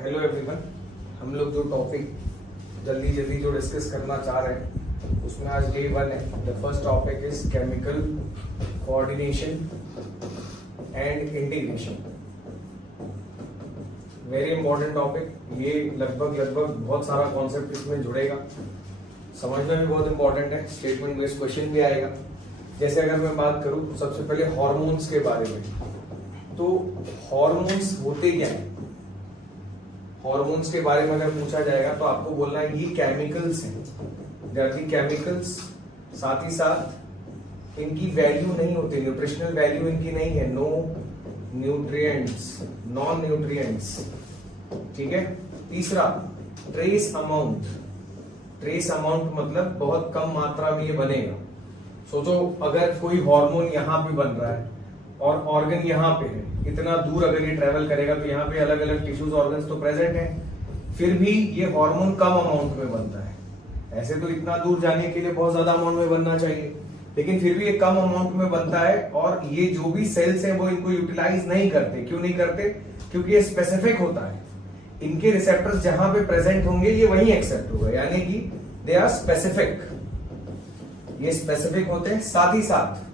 Hello everyone. हम लोग जो टॉपिक जल्दी जल्दी जो डिस्कस करना चाह रहे हैं उसमें आज डे 1 है। The first topic is chemical coordination and integration. Very important topic. ये लगभग बहुत सारा कॉन्सेप्ट इसमें जुड़ेगा, समझना भी बहुत इंपॉर्टेंट है। स्टेटमेंट बेस्ड क्वेश्चन भी आएगा। जैसे अगर मैं बात करूं तो सबसे पहले हार्मोन्स के बारे में, तो हार्मोन्स होते क्या है? हार्मोन्स के बारे में अगर पूछा जाएगा तो आपको बोलना है ये केमिकल्स हैं, दे आर दी केमिकल्स। साथ ही साथ इनकी वैल्यू नहीं होती, न्यूट्रिशनल वैल्यू इनकी नहीं है, नो न्यूट्रिएंट्स, नॉन न्यूट्रिएंट्स। ठीक है। तीसरा ट्रेस अमाउंट। ट्रेस अमाउंट मतलब बहुत कम मात्रा में ये बनेगा। सोचो अगर कोई हार्मोन यहां पे बन रहा है और ऑर्गन यहां पे है, इतना दूर अगर ये ट्रेवल करेगा तो यहाँ पे अलग अलग टिश्यूज ऑर्गन्स तो प्रेजेंट हैं, फिर भी ये हार्मोन कम अमाउंट में बनता है। ऐसे तो इतना दूर जाने के लिए बहुत ज्यादा अमाउंट में बनना चाहिए, लेकिन फिर भी ये कम अमाउंट में बनता है। और ये जो भी सेल्स हैं वो इनको यूटिलाइज नहीं करते। क्यों नहीं करते? क्योंकि ये स्पेसिफिक होता है। इनके रिसेप्टर्स जहां पे प्रेजेंट होंगे ये वहीं एक्सेप्ट होगा, यानी कि दे आर स्पेसिफिक। ये स्पेसिफिक होते हैं। साथ ही साथ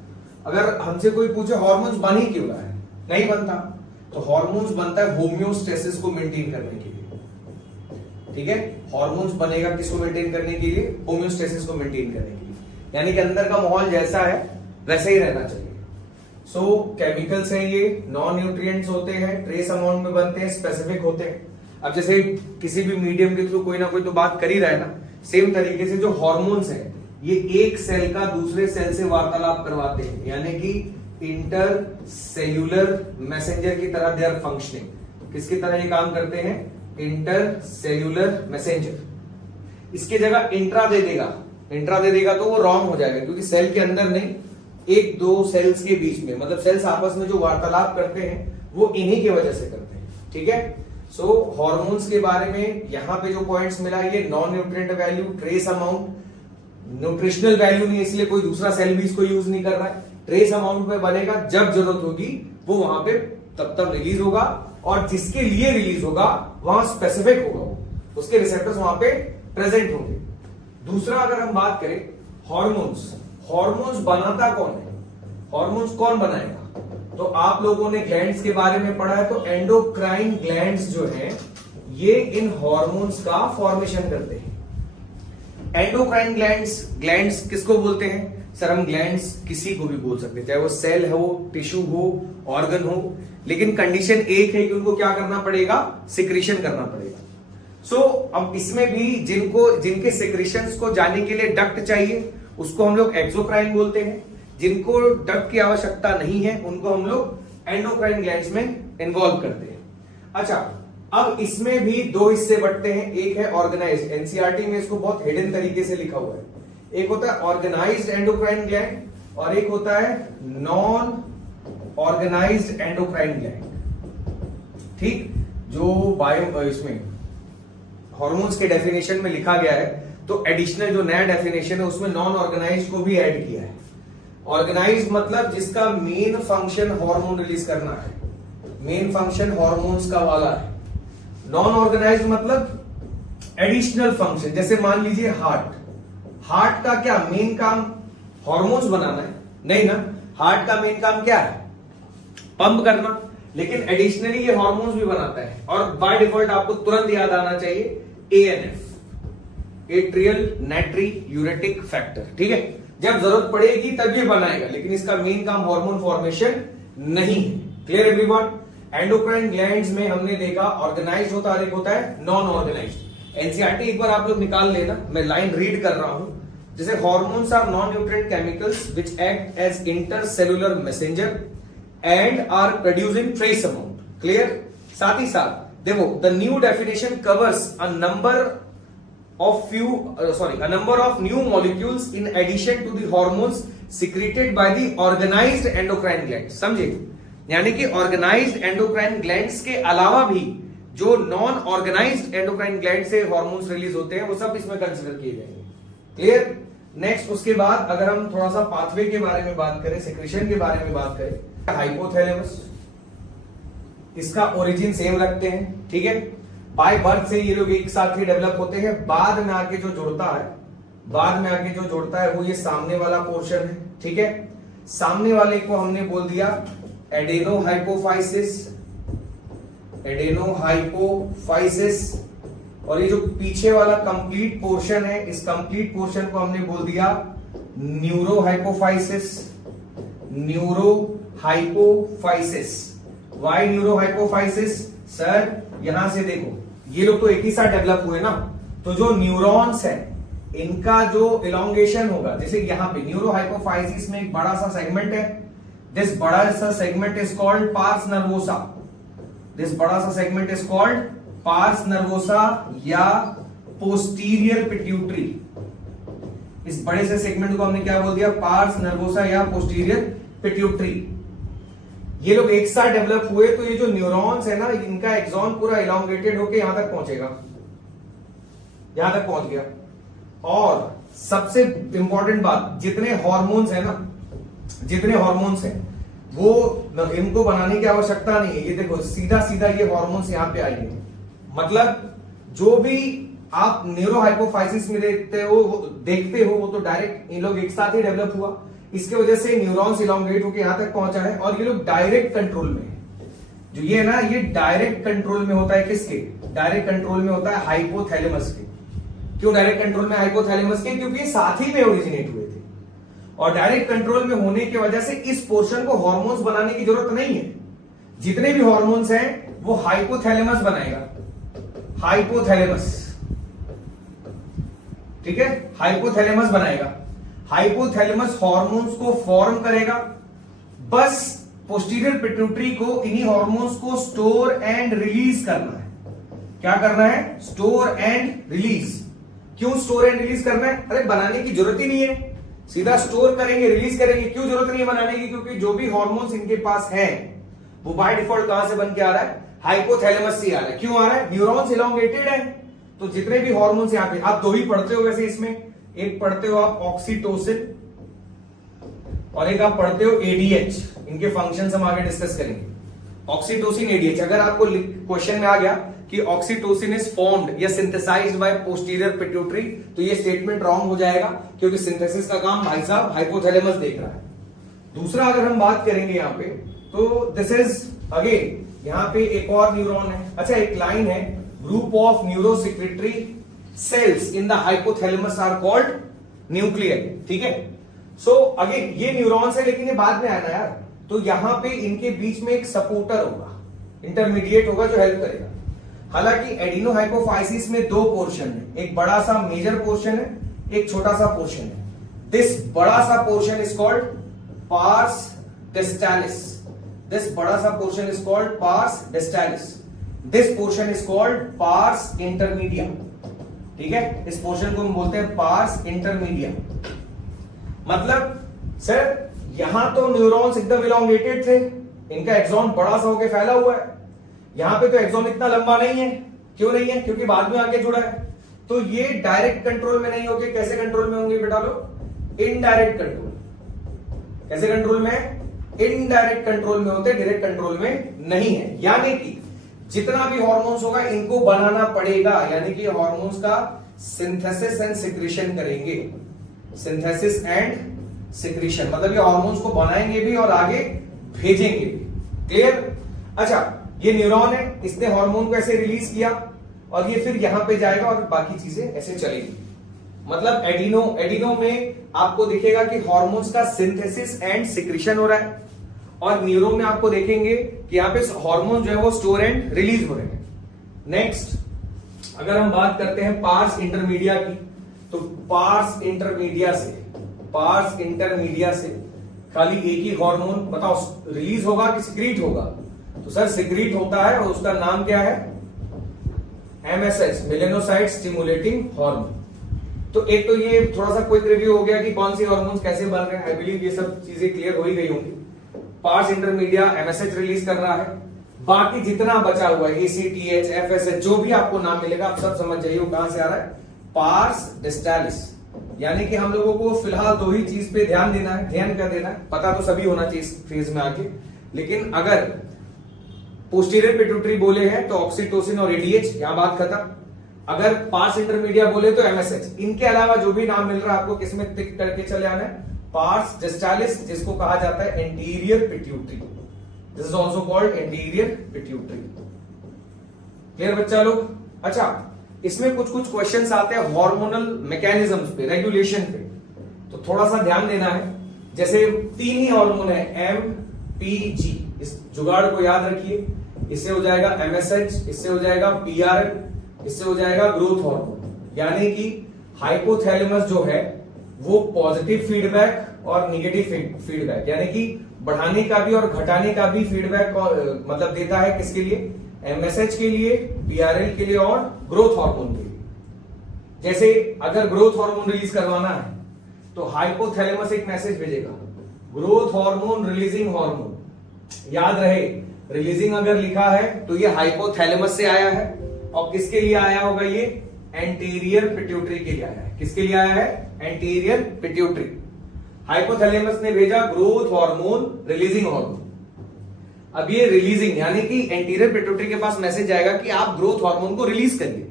अगर हमसे कोई पूछे हार्मोन्स बन ही क्यों रहा है, नहीं बनता, तो हार्मोन्स बनता है होम्योस्टेसिस को मेंटेन करने के लिए। ठीक है। हार्मोन्स बनेगा किसको मेंटेन करने के लिए? होम्योस्टेसिस को मेंटेन करने के लिए, यानी कि अंदर का माहौल जैसा है वैसे ही रहना चाहिए। सो केमिकल्स हैं ये, नॉन न्यूट्रिएंट्स होते हैं, ट्रेस अमाउंट में बनते हैं, स्पेसिफिक होते हैं। अब जैसे किसी भी मीडियम के थ्रू कोई ना कोई तो बात कर ही रहा है ना, सेम तरीके से जो हार्मोन्स हैं ये एक सेल का दूसरे सेल से वार्तालाप करवाते हैं, यानी कि इंटर सेल्यूलर मैसेंजर की तरह दे आर फंक्शनिंग। किसकी तरह ये काम करते हैं? Inter cellular messenger. इसकी जगह इंट्रा दे देगा, इंट्रा दे देगा तो वो रॉन्ग हो जाएगा, क्योंकि सेल के अंदर नहीं, एक दो सेल्स के बीच में, मतलब सेल्स आपस में जो वार्तालाप करते हैं वो इन्हीं की वजह से करते हैं। ठीक है। सो हार्मोन्स के बारे में यहां पे जो पॉइंट्स मिला, ये non nutrient value, trace amount, nutritional value नहीं, इसलिए कोई दूसरा सेल भी इसको यूज नहीं कर रहा है। ट्रेस अमाउंट में बनेगा, जब जरूरत होगी वो वहां पे तब रिलीज होगा, और जिसके लिए रिलीज होगा वहां स्पेसिफिक होगा, उसके रिसेप्टर्स वहां पे प्रेजेंट होंगे। दूसरा अगर हम बात करें हार्मोन्स, हार्मोन्स बनाता कौन है? हार्मोन्स कौन बनाएगा? तो आप लोगों ने ग्लैंड्स के बारे में पढ़ा है, तो एंडोक्राइन ग्लैंड्स जो हैं ये इन हार्मोन्स का फॉर्मेशन करते हैं। एंडोक्राइन ग्लैंड्स किसको बोलते हैं? सर हम ग्लैंड्स किसी को भी बोल सकते हैं, चाहे वो सेल हो, टिश्यू हो, ऑर्गन हो, लेकिन कंडीशन एक है कि उनको क्या करना पड़ेगा? सिक्रीशन करना पड़ेगा। सो अब इसमें भी जिनके सिक्रीशंस को जाने के लिए डक्ट चाहिए उसको हम लोग एक्सोक्राइन बोलते हैं। जिनको डक्ट की आवश्यकता नहीं है उनको हम लोग एंडोक्राइन ग्लैंड्स में इन्वॉल्व करते हैं। अच्छा, अब इसमें भी दो हिस्से बंटते हैं। एक है ऑर्गेनाइज्ड, एनसीईआरटी में इसको बहुत हिडन तरीके से लिखा हुआ है। एक होता है ऑर्गेनाइज्ड एंडोक्राइन ग्लैंड और एक होता है नॉन ऑर्गेनाइज्ड एंडोक्राइन ग्लैंड। ठीक। जो बायो इसमें हार्मोन्स के डेफिनेशन में लिखा गया है, तो एडिशनल जो नया डेफिनेशन है उसमें नॉन ऑर्गेनाइज्ड को भी ऐड किया है। ऑर्गेनाइज्ड मतलब जिसका मेन फंक्शन हार्मोन रिलीज करना है, मेन फंक्शन हार्मोन्स का वाला है। नॉन ऑर्गेनाइज्ड मतलब एडिशनल फंक्शन, जैसे मान लीजिए हार्ट का क्या मेन काम? हार्मोन्स बनाना है? नहीं ना। हार्ट का मेन काम क्या है? पंप करना, लेकिन एडिशनली ये हार्मोन्स भी बनाता है। और बाय डिफॉल्ट आपको तुरंत याद आना चाहिए एएनएफ, एट्रियल नाइट्री यूरेटिक फैक्टर। ठीक है। जब जरूरत पड़ेगी तब ये बनाएगा, लेकिन इसका मेन काम हार्मोन फॉर्मेशन नहीं है। Clear everyone? एंडोक्राइन ग्लैंड्स में हमने देखा ऑर्गेनाइज्ड होता है, एक होता है नॉन ऑर्गेनाइज्ड। एनसीईआरटी एक बार आप लोग निकाल लेना, मैं लाइन रीड कर रहा हूं। जैसे hormones are non nutrient chemicals which act as intercellular messenger and are producing trace amount. Clear? साथ ही साथ देखो, the new definition covers a number of new molecules in addition to the hormones secreted by the organized endocrine glands। समझे? यानी कि organised endocrine glands के अलावा भी जो नॉन ऑर्गेनाइज्ड एंडोक्राइन ग्लैंड से हार्मोन्स रिलीज होते हैं वो सब इसमें कंसिडर किए जाएंगे। क्लियर? नेक्स्ट उसके बाद अगर हम थोड़ा सा पाथवे के बारे में बात करें, सिक्रीशन के बारे में बात करें, हाइपोथैलेमस, इसका ओरिजिन सेम रखते हैं। ठीक है। बाय बर्थ से ये लोग एक साथ ही डेवलप होते हैं, बाद में आके जो जुड़ता है वो ये सामने वाला पोर्शन है, ठीक है। सामने वाले को हमने बोल दिया एडेनोहाइपोफाइसिस, और ये जो पीछे वाला कंप्लीट पोर्शन है, इस कंप्लीट पोर्शन को हमने बोल दिया न्यूरोहाइपोफाइसिस। Y neurohypophysis? सर यहां से देखो, ये लोग तो एक ही साथ डेवलप हुए ना, तो जो न्यूरॉन्स है इनका जो इलोंगेशन होगा, जैसे यहां पे न्यूरोहाइपोफाइसिस में एक बड़ा सा सेगमेंट है, दिस बड़ा सा segment is called pars nervosa, या पोस्टीरियर पिट्यूटरी। इस बड़े से सेगमेंट को हमने क्या बोल दिया? पार्स नर्वोसा या पोस्टीरियर पिट्यूटरी। ये लोग एक साथ डेवलप हुए, तो ये जो न्यूरॉन्स है ना, इनका एक्सॉन पूरा इलोंगेटेड होके यहां तक पहुंचेगा, यहां तक पहुंच गया। और सबसे इंपॉर्टेंट बात, जितने हॉर्मोन्स हैं वो इनको बनाने की आवश्यकता नहीं है। ये देखो सीधा सीधा ये हॉर्मोन्स यहां पे आएंगे, मतलब जो भी आप न्यूरोहाइपोफाइसिस में देखते हो वो तो डायरेक्ट इन लोग एक साथ ही डेवलप हुआ, इसके वजह से न्यूरॉन्स इलोंगेट होकर यहां तक पहुंचा है। और ये लोग डायरेक्ट कंट्रोल में है, जो ये है ना, ये डायरेक्ट कंट्रोल में होता है। किसके? डायरेक्ट कंट्रोल में होता है हाइपोथैलेमस के। क्यों डायरेक्ट कंट्रोल में हाइपोथैलेमस के? क्योंकि ये साथ ही में ओरिजिनेट हुए थे, और डायरेक्ट कंट्रोल में होने की वजह से इस पोर्शन को हॉर्मोन्स बनाने की जरूरत नहीं है। जितने भी हॉर्मोन्स हैं वो हाइपोथैलेमस बनाएगा, ठीक है, हाइपोथैलेमस बनाएगा। हाइपोथैलेमस हॉर्मोन्स को फॉर्म करेगा, बस पोस्टीरियर पिट्यूटरी को इन्हीं हॉर्मोन्स को स्टोर एंड रिलीज करना है। क्या करना है? Store and release. क्यों स्टोर एंड रिलीज करना है? अरे बनाने की जरूरत ही नहीं है, सीधा स्टोर करेंगे, रिलीज करेंगे। क्यों जरूरत नहीं है बनाने की? क्योंकि जो भी हॉर्मोन्स इनके पास है वो बाय डिफॉल्ट कहां से बन के आ रहा है? हाइपोथैलेमस से आ रहा है। क्यों आ रहा है? न्यूरॉन्स इलोंगेटेड है, तो जितने भी हॉर्मोन्स यहां पे, आप दो ही पढ़ते हो वैसे इसमें, एक पढ़ते हो आप ऑक्सीटोसिन और एक आप पढ़ते हो एडीएच। इनके फंक्शंस हम आगे डिस्कस करेंगे। Oxytocin, ADH. अगर आपको क्वेश्चन में आ गया कि ऑक्सीटोसिन इज फॉर्म्ड या सिंथेसाइज्ड बाय पोस्टीरियर पिट्यूटरी, तो ये स्टेटमेंट रॉन्ग हो जाएगा, क्योंकि सिंथेसिस का काम भाई साहब हाइपोथैलेमस देख रहा है। दूसरा अगर हम बात करेंगे यहां पे, तो दिस इज अगेन, यहां पे एक और न्यूरॉन है। अच्छा, एक लाइन है, group of neurosecretory cells in the hypothalamus are called nuclear, ठीक है। सो अगेन ये न्यूरॉन्स है, लेकिन ये बाद में आना यार, तो यहां पे इनके बीच में एक सपोर्टर होगा, इंटरमीडिएट होगा जो हेल्प करेगा। हालांकि एडिनोहाइपोफाइसिस में दो पोर्शन है, एक बड़ा सा मेजर पोर्शन है, एक छोटा सा पोर्शन है। दिस बड़ा सा portion is called pars distalis. This बड़ा सा portion is called pars distalis. This portion is called pars intermedia, ठीक है। इस पोर्शन को हम बोलते हैं पार्स इंटरमीडिया। मतलब सर यहां तो न्यूरॉन्स एकदम इलोंगेटेड थे, इनका एक्सॉन बड़ा सा होकर फैला हुआ है, यहां पे तो एक्सॉन इतना लंबा नहीं है। क्यों नहीं है? क्योंकि बाद में आके जुड़ा है। तो ये डायरेक्ट कंट्रोल में नहीं होके कैसे कंट्रोल में होंगे बेटा लोग? Indirect control. कैसे कंट्रोल में? इनडायरेक्ट कंट्रोल में होते, डायरेक्ट कंट्रोल में नहीं है। यानी कि जितना भी हॉर्मोन्स होगा इनको बनाना पड़ेगा, यानी कि हॉर्मोन्स का सिंथेसिस एंड सिक्रीशन करेंगे। सिंथेसिस एंड सिक्रीशन मतलब ये हॉर्मोन्स को बनाएंगे भी और आगे भेजेंगे भी। क्लियर? अच्छा, ये न्यूरॉन है, इसने हार्मोन को ऐसे रिलीज किया और ये फिर यहां पे जाएगा और बाकी चीजें ऐसे चलेगी। मतलब एडिनो में आपको दिखेगा कि हार्मोन्स का सिंथेसिस एंड सिक्रीशन हो रहा है, और न्यूरो में आपको देखेंगे कि यहां पे हार्मोन जो है वो स्टोर एंड रिलीज हो रहे हैं। नेक्स्ट अगर हम बात करते हैं पार्स इंटरमीडिया की, तो पार्स इंटरमीडिया से खाली एक ही हार्मोन बताओ रिलीज होगा कि सिक्रीट होगा? तो सर सिक्रीट होता है और उसका नाम क्या है? MSH, melanocyte stimulating hormone. तो एक तो ये थोड़ा सा क्विक रिव्यू हो गया कि कौन सी हार्मोन्स कैसे बन रहे हैं। आई बिलीव ये सब चीजें क्लियर हो ही गई होंगी। पार्स इंटरमीडिया MSH रिलीज कर रहा है, बाकी जितना बचा हुआ है ACTH, FSH, जो भी आपको नाम मिलेगा आप सब समझ जाइए वो कहां से आ रहा है? पार्स डिस्टालिस। यानी कि हम लोगों को फिलहाल दो ही चीज पे ध्यान देना है, ध्यान क्या देना है, पता तो सभी होना चाहिए इस फेज में आके, लेकिन अगर पोस्टीरियर पिट्यूटरी बोले हैं तो ऑक्सीटोसिन और एडीएच, यहां बात खत्म। अगर पार्स इंटरमीडिया बोले तो एमएसएच। इनके अलावा जो भी नाम मिल रहा है आपको किसमें टिक करके चले आना है, पार्स डिस्टालिस, जिसको कहा जाता है anterior pituitary, this is also called anterior pituitary. Clear बच्चा लोग? अच्छा, इसमें कुछ कुछ क्वेश्चंस आते हैं हार्मोनल मैकेनिज्म्स पे, रेगुलेशन पे, तो थोड़ा सा ध्यान देना है। जैसे 3 ही हार्मोन है, एम पी जी, इस जुगाड़ को याद रखिए। इससे हो जाएगा एमएसएच, इससे हो जाएगा पीआरएल, इससे हो जाएगा ग्रोथ हार्मोन। यानी कि हाइपोथैलेमस जो है वो पॉजिटिव फीडबैक और निगेटिव फीडबैक, यानी कि बढ़ाने का भी और घटाने का भी फीडबैक मतलब देता है। किसके लिए? एमएसएच के लिए, पीआरएल के लिए और ग्रोथ हार्मोन के लिए। जैसे अगर ग्रोथ हार्मोन रिलीज करवाना है तो हाइपोथैलेमस एक मैसेज भेजेगा, ग्रोथ हार्मोन रिलीजिंग हार्मोन। याद रहे, रिलीजिंग अगर लिखा है तो ये हाइपोथैलेमस से आया है, और किसके लिए आया होगा? ये एंटीरियर पिट्यूटरी के लिए आया है। किसके लिए आया है? Anterior pituitary. हाइपोथैलेमस ने भेजा ग्रोथ हार्मोन रिलीजिंग हार्मोन। अब ये रिलीजिंग यानी कि एंटीरियर पिट्यूटरी के पास मैसेज आएगा कि आप ग्रोथ हार्मोन को रिलीज करिए,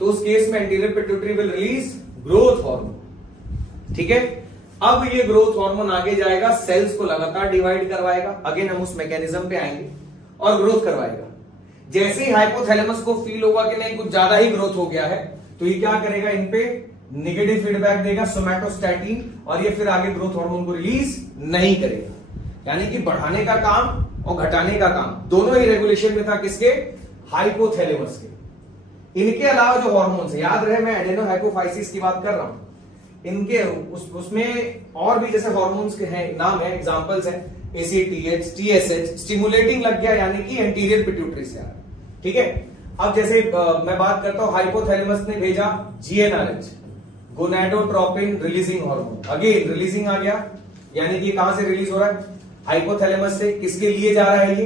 तो उस केस में anterior pituitary will release growth hormone. ठीक है, अब ये ग्रोथ हार्मोन आगे जाएगा, सेल्स को लगातार डिवाइड करवाएगा, अगेन हम उस मैकेनिज्म पे आएंगे, और ग्रोथ करवाएगा। जैसे ही हाइपोथैलेमस को फील होगा कि नहीं कुछ ज्यादा ही ग्रोथ हो गया है, तो ये क्या करेगा? इन पे नेगेटिव फीडबैक देगा, सोमैटोस्टैटिन, और ये फिर आगे ग्रोथ हार्मोन को रिलीज नहीं करेगा। यानी कि बढ़ाने का काम और घटाने का काम दोनों ही रेगुलेशन में था। किसके? हाइपोथैलेमस के। इनके अलावा जो हार्मोन्स, याद रहे मैं एडेनोहाइपोफाइसिस की बात कर रहा हूं, इनके उसमें और भी जैसे हार्मोन्स के हैं, नाम है, एग्जांपल्स हैं, एसीटीएच, टीएसएच, स्टिमुलेटिंग लग गया यानी कि एंटीरियर पिट्यूटरी से आ रहा है। ठीक है, अब जैसे मैं बात करता हूं, हाइपोथैलेमस ने भेजा GnRH, gonadotropin releasing hormone, again releasing आ गया, यानी कि कहां से रिलीज हो रहा है? हाइपोथैलेमस से। किसके लिए जा रहा है? ये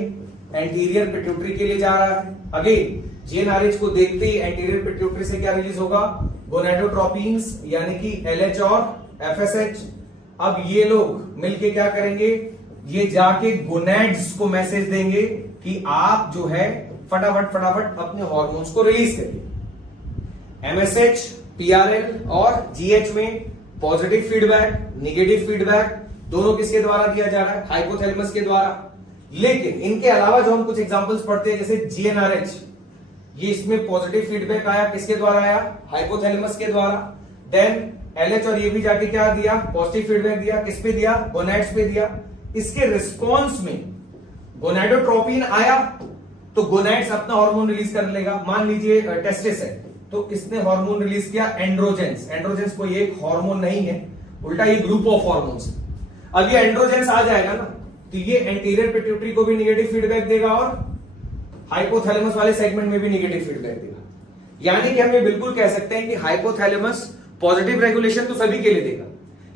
एंटीरियर पिट्यूटरी के लिए जा रहा है। अगेन जीएनआरएच को देखते ही एंटीरियर पिट्यूटरी से क्या रिलीज होगा? गोनाडोट्रोपिन्स, यानी कि एलएच और एफएसएच। अब ये लोग मिलके क्या करेंगे? ये जाके गोनैड्स को मैसेज देंगे कि आप जो है फटाफट फटाफट अपने हार्मोन्स को रिलीज करिए। एमएसएच, पीआरएल और जीएच में पॉजिटिव फीडबैक, नेगेटिव फीडबैक दोनों किसके द्वारा दिया जा रहा है? हाइपोथैलेमस के द्वारा। लेकिन इनके अलावा जो हम कुछ एग्जांपल्स पढ़ते हैं, जैसे जीएनआरएच, ये इसमें पॉजिटिव फीडबैक आया, किसके द्वारा आया? हाइपोथैलेमस के द्वारा। देन एलएच और ये भी जाके क्या दिया? पॉजिटिव फीडबैक दिया। किस पे दिया? गोनैड्स पे दिया। इसके रिस्पॉन्स में गोनाडोट्रोपिन आया तो गोनैड्स अपना हार्मोन रिलीज कर लेगा। मान लीजिए टेस्टिस है तो इसने हार्मोन रिलीज किया एंड्रोजेंस। एंड्रोजेंस कोई एक हार्मोन नहीं है, उल्टा ये ग्रुप ऑफ हार्मोन्स। अब ये एंड्रोजेंस आ जाएगा ना, तो ये एंटीरियर पिट्यूटरी को भी नेगेटिव फीडबैक देगा और हाइपोथैलेमस वाले सेगमेंट में भी नेगेटिव फीडबैक देगा। यानी कि हम ये बिल्कुल कह सकते हैं कि हाइपोथैलेमस पॉजिटिव रेगुलेशन तो सभी के लिए देगा,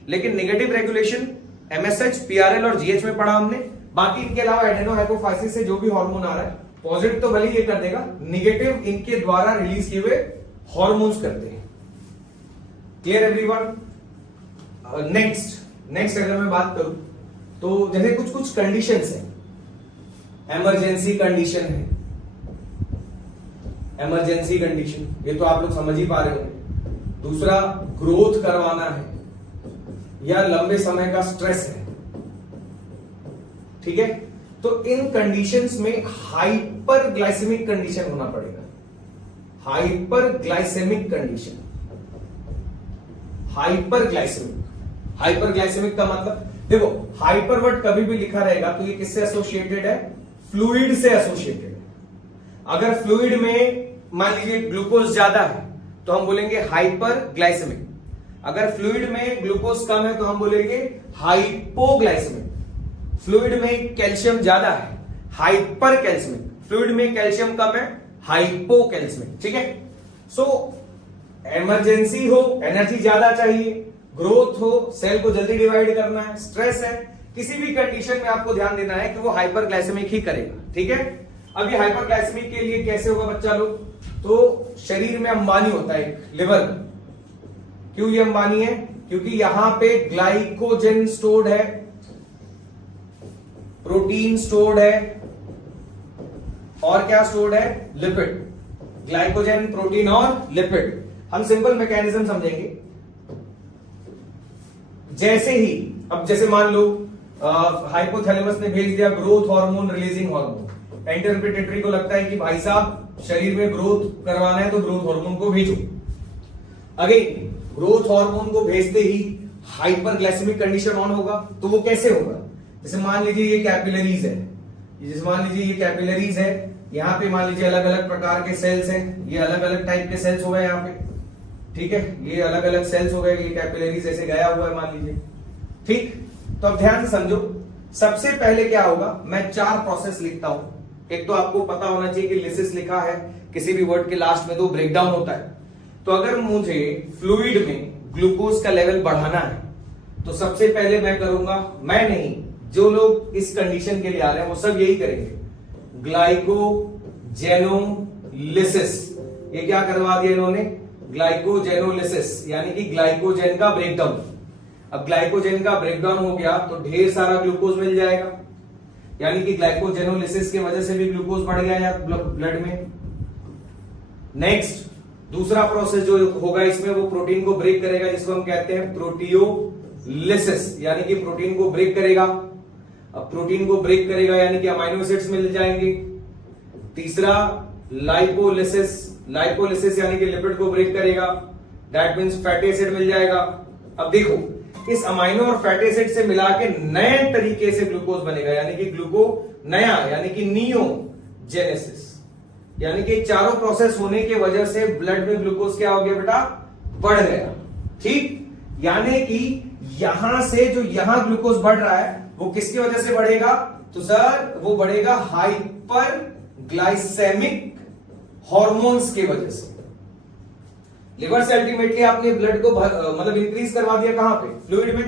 लेकिन नेगेटिव रेगुलेशन एमएसएच, पीआरएल और जीएच में पढ़ा हमने। बाकी इनके अलावा एडेनोहाइपोफाइसिस से जो भी हार्मोन आ रहा है, पॉजिटिव तो भले ये कर देगा, नेगेटिव इनके द्वारा रिलीज किए हुए हार्मोन्स करते हैं। Clear everyone? नेक्स्ट अगर मैं बात करूं तो जैसे कुछ कुछ कंडीशंस हैं, इमरजेंसी कंडीशन है, इमरजेंसी कंडीशन, ये तो आप लोग समझ ही पा रहे होंगे। दूसरा ग्रोथ करवाना है या लंबे समय का स्ट्रेस है। ठीक है, तो इन कंडीशंस में हाइपर ग्लाइसेमिक कंडीशन होना पड़ेगा। Hyper glycaemic condition, hyper glycaemic का मतलब देखो, हाइपर वर्ड कभी भी लिखा रहेगा तो ये किससे एसोसिएटेड है? फ्लूइड से एसोसिएटेड है। अगर फ्लूइड में मान लीजिए ग्लूकोज ज्यादा है तो हम बोलेंगे हाइपर ग्लाइसेमिक। अगर फ्लूइड में ग्लूकोज कम है तो हम बोलेंगे हाइपोग्लाइसेमिक। फ्लूइड में कैल्शियम ज्यादा है, हाइपर कैल्शियमिक। फ्लूइड में कैल्शियम कम है, हाइपोकैल्शियमिक। ठीक है, सो इमरजेंसी हो, एनर्जी ज्यादा चाहिए, ग्रोथ हो, सेल को जल्दी डिवाइड करना है, स्ट्रेस है, किसी भी कंडीशन में आपको ध्यान देना है कि वो हाइपर ग्लाइसेमिक ही करेगा। ठीक है, अब ये हाइपर ग्लाइसेमिक के लिए कैसे होगा बच्चा लोग? तो शरीर में अंबानी होता है, लिवर। क्यों ये अंबानी है? क्योंकि यहां पे ग्लाइकोजन स्टोर्ड है, प्रोटीन स्टोर्ड है, और क्या स्टोर्ड है? लिपिड। ग्लाइकोजन, प्रोटीन और लिपिड। हम सिंपल मैकेनिज्म समझेंगे। जैसे ही, अब जैसे मान लो हाइपोथैलेमस ने भेज दिया ग्रोथ हार्मोन रिलीजिंग हार्मोन, इंटरप्रिटेटरी को लगता है कि भाई साहब शरीर में ग्रोथ करवाना है तो ग्रोथ हार्मोन को भेजो। अगेन ग्रोथ हार्मोन को भेजते ही हाइपरग्लाइसेमिक कंडीशन ऑन होगा। तो वो कैसे होगा? जैसे मान लीजिए ये कैपिलरीज है, जैसे मान लीजिए ये कैपिलरीज है, यहाँ पे मान लीजिए अलग अलग प्रकार के सेल्स हैं, ये अलग अलग टाइप के सेल्स हो गए यहाँ पे, ठीक है, ये अलग अलग सेल्स हो गए, ये कैपिलरीज ऐसे गया हुआ है मान लीजिए, ठीक। तो अब ध्यान से समझो, सबसे पहले क्या होगा, मैं 4 प्रोसेस लिखता हूं। एक तो आपको पता होना चाहिए कि लिसिस लिखा है, किसी भी वर्ड के लास्ट में तो ब्रेकडाउन होता है। तो अगर मुझे फ्लूइड में ग्लूकोज का लेवल बढ़ाना है तो सबसे पहले मैं करूंगा, मैं नहीं, जो लोग इस कंडीशन के लिए आ रहे हैं वो सब यही करेंगे, ग्लाइकोजेनोलिसिस। ये क्या करवा दिया इन्होंने? ग्लाइकोजेनोलिसिस, यानी कि ग्लाइकोजेन का ब्रेकडाउन। अब ग्लाइकोजेन का ब्रेकडाउन हो गया तो ढेर सारा ग्लूकोज मिल जाएगा, यानी कि ग्लाइकोजेनोलिसिस की वजह से भी ग्लूकोज बढ़ गया या ब्लड में। नेक्स्ट दूसरा प्रोसेस जो होगा इसमें, वो प्रोटीन को ब्रेक करेगा, जिसको हम कहते हैं प्रोटियोलिसिस, यानी कि प्रोटीन को ब्रेक करेगा। अब प्रोटीन को ब्रेक करेगा यानी कि अमाइनो एसिड्स मिल जाएंगे। तीसरा लाइपोलिसिस, लाइपोलिसिस यानी कि लिपिड को ब्रेक करेगा, दैट मींस फैटी एसिड मिल जाएगा। अब देखो, इस अमाइनो और फैटी एसिड से मिला के नए तरीके से ग्लूकोज बनेगा, यानी कि ग्लूको नया, यानी कि नियोजेनेसिस। यानी कि चारों प्रोसेस होने की वजह से ब्लड में ग्लूकोज क्या हो गया बेटा? बढ़ गया, ठीक। यानी कि यहां से जो यहां ग्लूकोज बढ़ रहा है वो किसकी वजह से बढ़ेगा? तो सर वो बढ़ेगा हाइपर ग्लाइसेमिक हॉर्मोन्स की वजह से। लिवर से अल्टीमेटली आपने ब्लड को मतलब इंक्रीज करवा दिया, कहां पे? फ्लूइड में।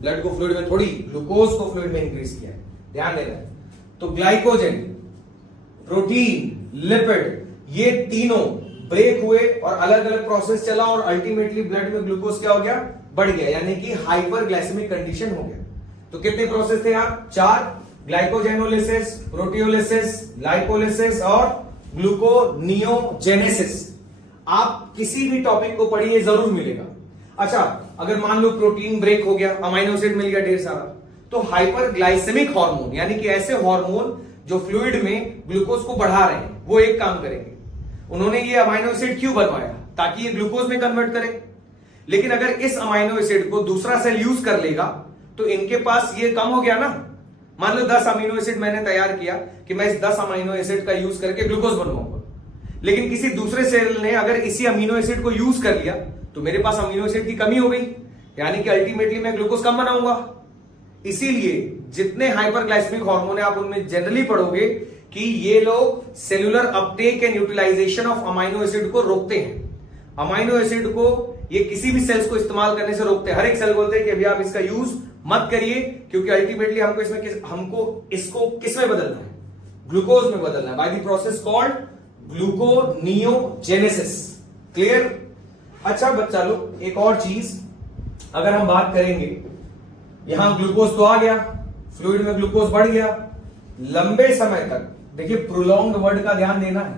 ब्लड को फ्लूइड में थोड़ी, ग्लूकोज को फ्लूइड में इंक्रीज किया है, ध्यान देना। तो ग्लाइकोजन, प्रोटीन, लिपिड, ये तीनों ब्रेक हुए और अलग अलग प्रोसेस चला और अल्टीमेटली ब्लड में ग्लूकोज क्या हो गया? बढ़ गया, यानी कि हाइपरग्लाइसेमिक कंडीशन हो गया। तो कितने प्रोसेस थे आप? 4, ग्लाइकोजेनोलिसिस, प्रोटियोलिसिस, लाइपोलिसिस और ग्लूकोनियोजेनेसिस। आप किसी भी टॉपिक को पढ़िए, जरूर मिलेगा। अच्छा, अगर मान लो प्रोटीन ब्रेक हो गया, अमाइनो एसिड मिल गया ढेर सारा, तो हाइपरग्लाइसेमिक हार्मोन, यानी कि ऐसे हार्मोन जो फ्लूइड में ग्लूकोज को बढ़ा रहे हैं, वो एक काम करेंगे। उन्होंने ये अमाइनो एसिड क्यों बनवाया? ताकि ये ग्लूकोज में कन्वर्ट करे। लेकिन अगर इस अमाइनो एसिड को दूसरा सेल यूज कर लेगा तो इनके पास ये कम हो गया ना। मान लो 10 अमीनो एसिड मैंने तैयार किया कि मैं इस 10 अमीनो एसिड का यूज करके ग्लूकोज बनवाऊंगा, लेकिन किसी दूसरे सेल ने अगर इसी अमीनो एसिड को यूज कर लिया तो मेरे पास अमीनो एसिड की कमी हो गई, यानी कि अल्टीमेटली मैं ग्लूकोज कम बनाऊंगा। इसीलिए जितने हाइपरग्लाइसेमिक हार्मोन है आप उनमें जनरली पढ़ोगे कि ये लोग cellular uptake and utilisation of amino acid को रोकते हैं। अमाइनो एसिड को ये किसी भी सेल्स को इस्तेमाल करने से रोकते हैं। हर एक सेल बोलते हैं कि अभी आप इसका यूज मत करिए, क्योंकि अल्टीमेटली हमको इसको किस में बदलना है? ग्लूकोज में बदलना है, by the process called gluconeogenesis. Clear? अच्छा बच्चा लोग, एक और चीज अगर हम बात करेंगे, यहां ग्लूकोज तो आ गया, फ्लूइड में ग्लूकोज बढ़ गया, लंबे समय तक, देखिए प्रोलॉन्ग्ड वर्ड का ध्यान देना है।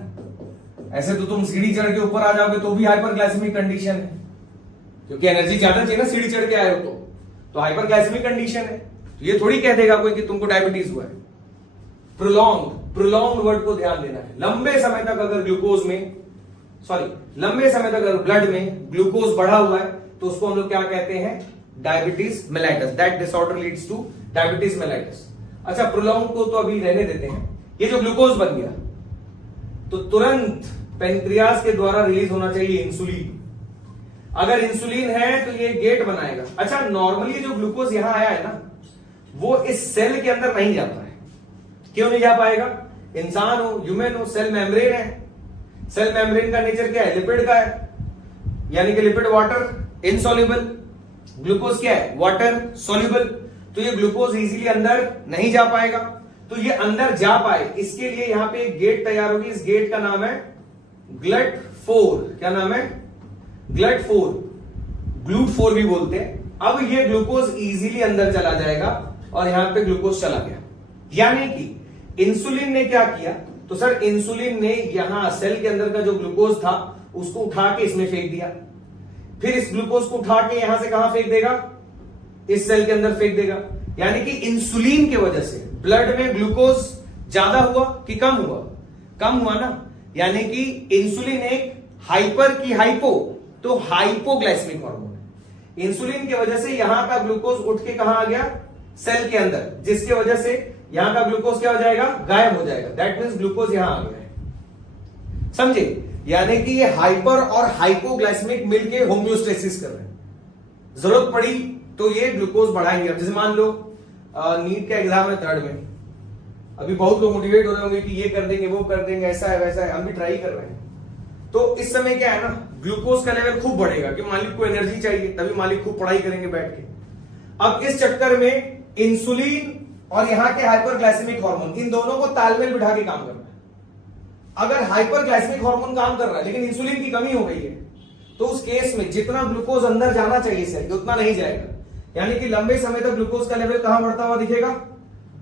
ऐसे तो तुम सीढ़ी चढ़ के ऊपर आ जाओगे तो भी हाइपरग्लाइसेमिक कंडीशन है, क्योंकि एनर्जी ज्यादा चाहिए ना, सीढ़ी चढ़ के आए हो तो हाइपरग्लाइसेमिक कंडीशन है। तो ये थोड़ी कह देगा कोई कि तुमको डायबिटीज हुआ है। प्रोलॉन्ग्ड वर्ड को ध्यान देना है। लंबे समय तक अगर लंबे समय तक अगर ब्लड में ग्लूकोज बढ़ा हुआ है तो उसको हम लोग क्या कहते हैं? Diabetes mellitus. That disorder leads two diabetes mellitus. अच्छा, प्रोलॉन्ग को तो अभी रहने देते हैं। ये जो ग्लूकोज बन गया तो तुरंत पेनक्रियाज के द्वारा रिलीज होना चाहिए इंसुलिन। अगर इंसुलिन है तो ये गेट बनाएगा। अच्छा, नॉर्मली जो ग्लूकोज यहां आया है ना, वो इस सेल के अंदर नहीं जाता है। क्यों नहीं जा पाएगा? इंसान हो, ह्यूमन हो, सेल मेम्ब्रेन है। सेल मेम्ब्रेन का नेचर क्या है? लिपिड का है, यानी कि लिपिड वाटर इनसॉल्युबल, ग्लूकोज क्या है? Water soluble. तो ये ग्लूकोज इजीली अंदर नहीं जा पाएगा। तो ये अंदर जा पाए इसके लिए यहां पे एक गेट तैयार होगी। इस गेट का नाम है GLUT4। क्या नाम है? GLUT4, GLUT4 भी बोलते हैं। अब ये ग्लूकोज इजीली अंदर चला जाएगा और यहां पे ग्लूकोज चला गया। यानी कि इंसुलिन ने क्या किया? तो तो सर इंसुलिन ने यहां सेल के अंदर का जो ग्लूकोज था उसको उठा के इसमें फेंक दिया, फिर इस ग्लूकोज को उठा के यहां से कहां फेंक देगा, इस सेल के अंदर फेंक देगा। यानी कि इंसुलिन की वजह से ब्लड में ग्लूकोज ज्यादा हुआ कि कम हुआ, कम हुआ ना। यानी कि इंसुलिन एक हाइपर की हाइपो, तो हाइपोग्लाइसेमिक हार्मोन है। इंसुलिन की वजह से यहां का ग्लूकोज उठ के कहां आ गया, सेल के अंदर, जिसकी वजह से यहां का ग्लूकोज क्या हो जाएगा, गायब हो जाएगा। दैट मीन्स ग्लूकोज यहां आ गया है, समझे। यानी कि ये हाइपर और हाइपोग्लाइसेमिक मिलके होम्योस्टेसिस कर रहे हैं। जरूरत पड़ी तो ये ग्लूकोज बढ़ाएंगे। अब जैसे मान लो नीट का एग्जाम है 3rd में, अभी बहुत लोग मोटिवेट हो रहे होंगे कि ये कर देंगे वो कर देंगे, ऐसा है वैसा है, हम भी ट्राई कर रहे हैं। तो इस समय क्या है ना, ग्लूकोज का लेवल खूब बढ़ेगा कि मालिक को एनर्जी चाहिए, तभी मालिक खूब पढ़ाई करेंगे बैठ के। अब इस चक्कर में इंसुलिन और यहां के हाइपरग्लाइसेमिक हार्मोन, इन दोनों को तालमेल बिठा के काम करना है। अगर हाइपरग्लाइसेमिक हार्मोन काम कर रहा है लेकिन इंसुलिन की कमी हो गई है, तो उस केस में जितना ग्लूकोज अंदर जाना चाहिए सेल के उतना नहीं जाएगा। यानी कि लंबे समय तक ग्लूकोज का लेवल कहां बढ़ता हुआ दिखेगा,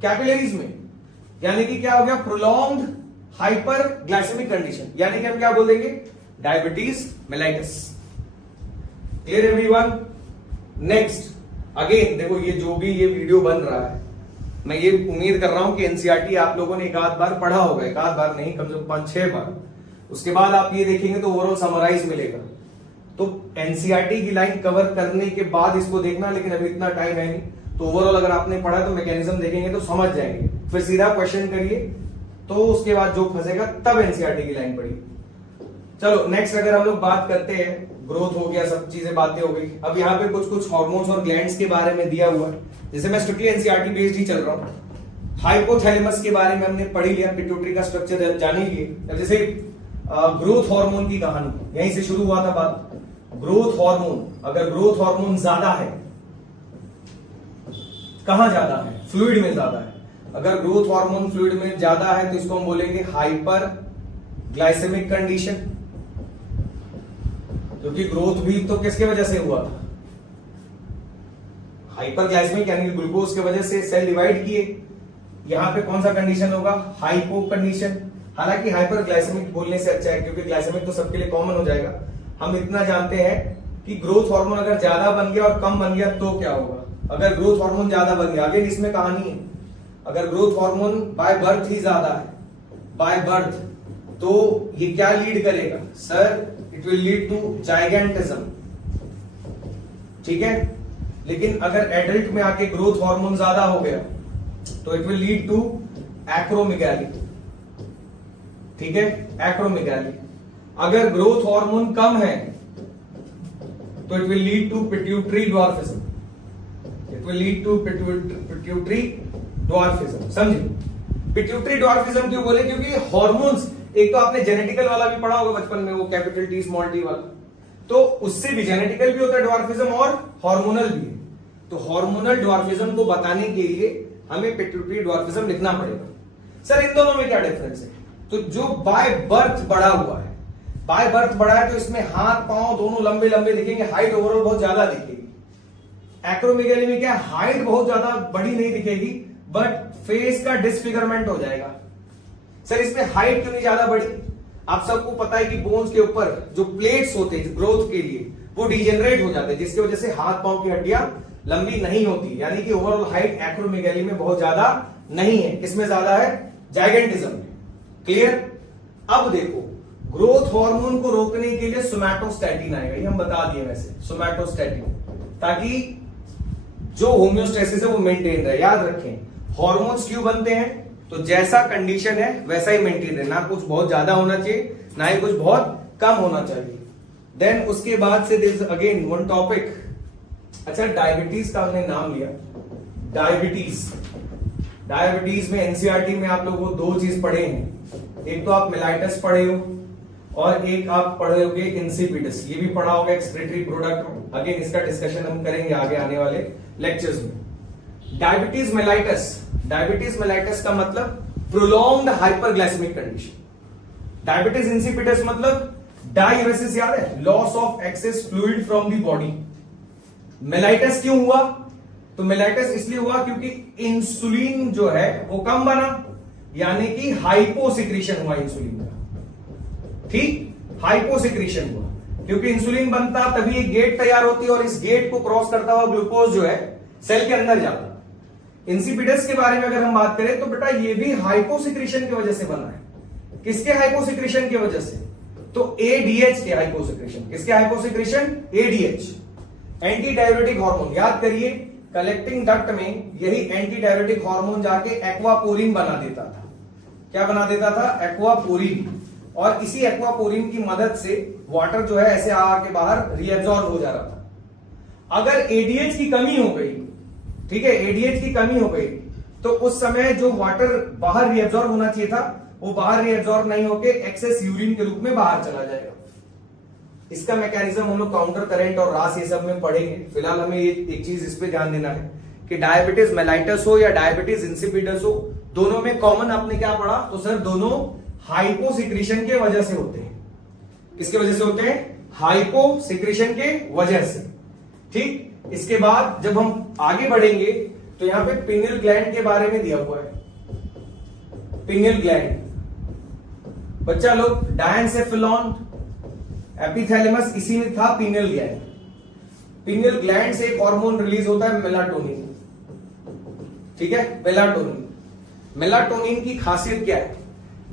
कैपिलरीज में। यानी कि क्या हो गया, प्रोलॉन्ग्ड हाइपरग्लाइसेमिक कंडीशन, यानी कि हम क्या बोल देंगे, diabetes mellitus. Clear everyone. Next again देखो, ये जो भी ये वीडियो बन रहा है, मैं ये उम्मीद कर रहा हूं कि एनसीईआरटी आप लोगों ने एक आध बार पढ़ा होगा, एक आध बार नहीं, कम से कम 5-6 बार। उसके बाद आप ये देखेंगे तो ओवरऑल समराइज मिलेगा। तो एनसीईआरटी की लाइन कवर करने के बाद इसको देखना, लेकिन अभी इतना टाइम है नहीं। तो ओवरऑल अगर आपने पढ़ा तो मैकेनिज्म देखेंगे तो समझ जाएंगे, फिर सीधा क्वेश्चन करिए, तो उसके बाद जो फंसेगा तब एनसीईआरटी की लाइन पढ़िए। चलो नेक्स्ट अगर हम लोग बात करते हैं, ग्रोथ हो गया, सब चीजें बातें हो गई। अब यहाँ पे कुछ कुछ हार्मोन्स और ग्लैंड्स के बारे में दिया हुआ है, जैसे मैं स्ट्रिक्टली एनसीईआरटी बेस्ड ही चल रहा हूं। हाइपोथैलेमस के बारे में हमने पढ़ ही लिया, पिट्यूटरी का स्ट्रक्चर जान ही लिए। अब जैसे ग्रोथ हार्मोन की कहानी, यहीं से शुरू हुआ था बात। ग्रोथ हार्मोन, अगर ग्रोथ हार्मोन ज्यादा है, कहां ज्यादा है, फ्लूइड में ज्यादा है। अगर ग्रोथ हार्मोन फ्लूइड में ज्यादा है तो इसको हम बोलेंगे हाइपर ग्लाइसेमिक कंडीशन, क्योंकि ग्रोथ भी तो किसके वजह से हुआ था, हाइपर ग्लाइसेमिक, यानी ग्लूकोज की वजह से सेल डिवाइड किए। यहां पे कौन सा कंडीशन होगा, हाइपो कंडीशन। हालांकि हाइपर ग्लाइसेमिक बोलने से अच्छा है, क्योंकि ग्लाइसेमिक तो सबके लिए कॉमन हो जाएगा। हम इतना जानते हैं कि ग्रोथ हार्मोन अगर ज्यादा बन गया और कम बन गया तो क्या होगा। अगर ग्रोथ हार्मोन ज्यादा बन गया, अगेन इसमें कहानी है, अगर ग्रोथ हार्मोन बाय बर्थ ही ज्यादा है, बाय बर्थ, तो ये क्या लीड करेगा sir, it will lead to gigantism, ठीक है। लेकिन अगर एडल्ट में आके ग्रोथ हार्मोन ज्यादा हो गया तो it will lead to acromegaly, ठीक है, एक्रोमेगाली। अगर ग्रोथ हार्मोन कम है तो it will lead to pituitary dwarfism, it will lead to pituitary dwarfism. समझे, पिट्यूटरी ड्वार्फिज्म क्यों बोले, क्योंकि हार्मोन्स, एक तो आपने जेनेटिकल वाला भी पढ़ा होगा बचपन में, वो कैपिटल टी स्मॉल टी वाला, तो उससे भी जेनेटिकल भी होता है ड्वार्फिज्म और हार्मोनल भी है। तो हार्मोनल ड्वार्फिज्म को बताने के लिए हमें पिट्यूटरी ड्वार्फिज्म लिखना पड़ेगा। सर इन दोनों में क्या डिफरेंस है, तो जो बाय बर्थ बड़ा हुआ है, बाय बर्थ बड़ा है तो इसमें हाथ पांव दोनों लंबे लंबे दिखेंगे, हाइट ओवरऑल बहुत ज्यादा दिखेगी। एक्रोमेगाली में क्या, हाइट बहुत ज्यादा बड़ी नहीं दिखेगी, बट फेस का डिसफिगरमेंट हो जाएगा। सर इसमें हाइट क्यों नहीं ज्यादा बढ़ी, आप सबको पता है कि बोन्स के ऊपर जो प्लेट्स होते हैं ग्रोथ के लिए वो डिजेनरेट हो जाते हैं, जिसकी वजह से हाथ पांव की हड्डियां लंबी नहीं होती। यानी कि ओवरऑल हाइट एक्रोमेगाली में बहुत ज्यादा नहीं है, इसमें ज्यादा है जाइगेंटिज्म में। क्लियर। अब देखो, ग्रोथ हार्मोन को रोकने के लिए सोमैटोस्टैटिन आएगा, ये हम बता दिए वैसे, सोमैटोस्टैटिन, ताकि जो होम्योस्टेसिस है वो मेंटेन रहे। याद रखें, हार्मोन्स क्यों बनते हैं, तो जैसा कंडीशन है वैसा ही मेंटेन रहे, ना कुछ बहुत ज्यादा होना चाहिए ना ही कुछ बहुत कम होना चाहिए। देन उसके बाद से दिस अगेन वन टॉपिक, अच्छा डायबिटीज का हमने नाम लिया, डायबिटीज। डायबिटीज में एनसीईआरटी में आप लोगों को दो चीज पढ़े हैं, एक तो आप मेलाइटस पढ़े हो और एक आप पढ़े होगे इंसिपिडस, ये भी पढ़ा होगा, एक्सक्रीटरी प्रोडक्ट। अगेन इसका डिस्कशन हम करेंगे आगे आने वाले लेक्चर्स में। डायबिटीज मेलाइटस, डायबिटीज मेलाइटस का मतलब prolonged hyperglycaemic condition. Diabetes insipidus मतलब डाययूरेसिस, याद है, loss of access fluid from the body. Mellitus क्यों हुआ, तो मेलाइटस इसलिए हुआ क्योंकि इंसुलिन जो है वो कम बना, यानी कि हाइपोसिक्रीशन हुआ इंसुलिन का। ठीक, हाइपोसिक्रीशन हुआ क्योंकि इंसुलिन बनता तभी एक गेट तैयार होती है और इस गेट को क्रॉस करता हुआ ग्लूकोज जो है सेल के अंदर जाता। इंसिपिडस के बारे में अगर हम बात करें तो बेटा ये भी हाइपोसिक्रीशन की वजह से बना है। किसके हाइपोसिक्रीशन की वजह से? तो एडीएच के हाइपोसिक्रीशन। किसके hyposecretion? ADH, anti diuretic hormone. याद करिए, कलेक्टिंग डक्ट में यही एंटी डाययूरेटिक हार्मोन जाके एक्वापोरिन बना देता था। क्या बना देता था? एक्वापोरिन। और इसी एक्वापोरिन की मदद से वाटर जो है ऐसे आके बाहर रीएब्सॉर्ब हो जा रहा था। अगर एडीएच की कमी हो गई, ठीक है, एडीएच की कमी हो गई तो उस समय जो वाटर बाहर रीएब्सॉर्ब होना चाहिए था वो बाहर रीएब्सॉर्ब नहीं होके एक्सेस यूरिन के रूप में बाहर चला जाएगा। इसका मैकेनिज्म हम लोग काउंटर करंट और रास ये सब में पढ़ेंगे। फिलहाल हमें एक चीज इस पे ध्यान देना है कि डायबिटीज मेलाइटस हो या डायबिटीज इंसिपिडस हो, दोनों में कॉमन आपने क्या पढ़ा? तो सर दोनों हाइपोसिक्रीशन के वजह से होते हैं। किसके वजह से होते हैं? हाइपोसिक्रीशन के वजह से। ठीक, इसके बाद जब हम आगे बढ़ेंगे तो यहां पे पिनियल ग्लैंड के बारे में दिया हुआ है। पिनियल ग्लैंड, बच्चा लोग, डायनसेफेलॉन, एपिथैलेमस, इसी में था पिनियल ग्लैंड। पिनियल ग्लैंड से एक हार्मोन रिलीज होता है मेलाटोनिन। ठीक है, मेलाटोनिन। मेलाटोनिन की खासियत क्या है?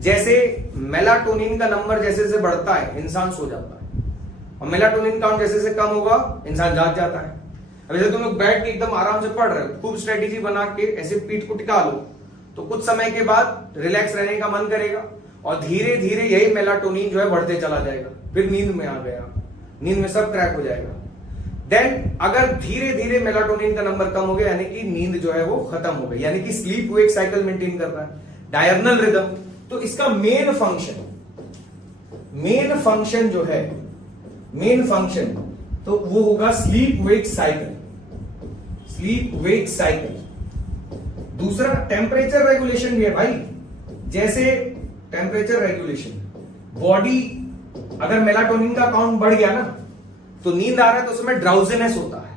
जैसे मेलाटोनिन का नंबर जैसे जैसे बढ़ता है इंसान सो जाता है, और मेलाटोनिन काउंट जैसे जैसे कम होगा इंसान जाग जाता है। अब जैसे तुम लोग बैठ के एकदम आराम से पढ़ रहे हो, खूब स्ट्रेटेजी बना के ऐसे पीठ को टिका लो तो कुछ समय के बाद रिलैक्स रहने का मन करेगा और धीरे धीरे यही मेलाटोनिन जो है बढ़ते चला जाएगा। फिर नींद में आ गया, नींद में सब क्रैक हो जाएगा। देन अगर धीरे धीरे मेलाटोनिन का नंबर कम हो गया यानी कि नींद जो है वो खत्म हो गई, यानी कि स्लीप वेक साइकिल मेंटेन कर रहा है, डायर्नल रिदम। तो इसका मेन फंक्शन जो है, मेन फंक्शन तो वो होगा sleep wake cycle, sleep wake cycle. दूसरा टेम्परेचर रेगुलेशन भी है भाई। जैसे टेम्परेचर रेगुलेशन, बॉडी अगर मेलाटोनिन का काउंट बढ़ गया ना तो नींद आ रहा है तो उसमें ड्राउजीनेस होता है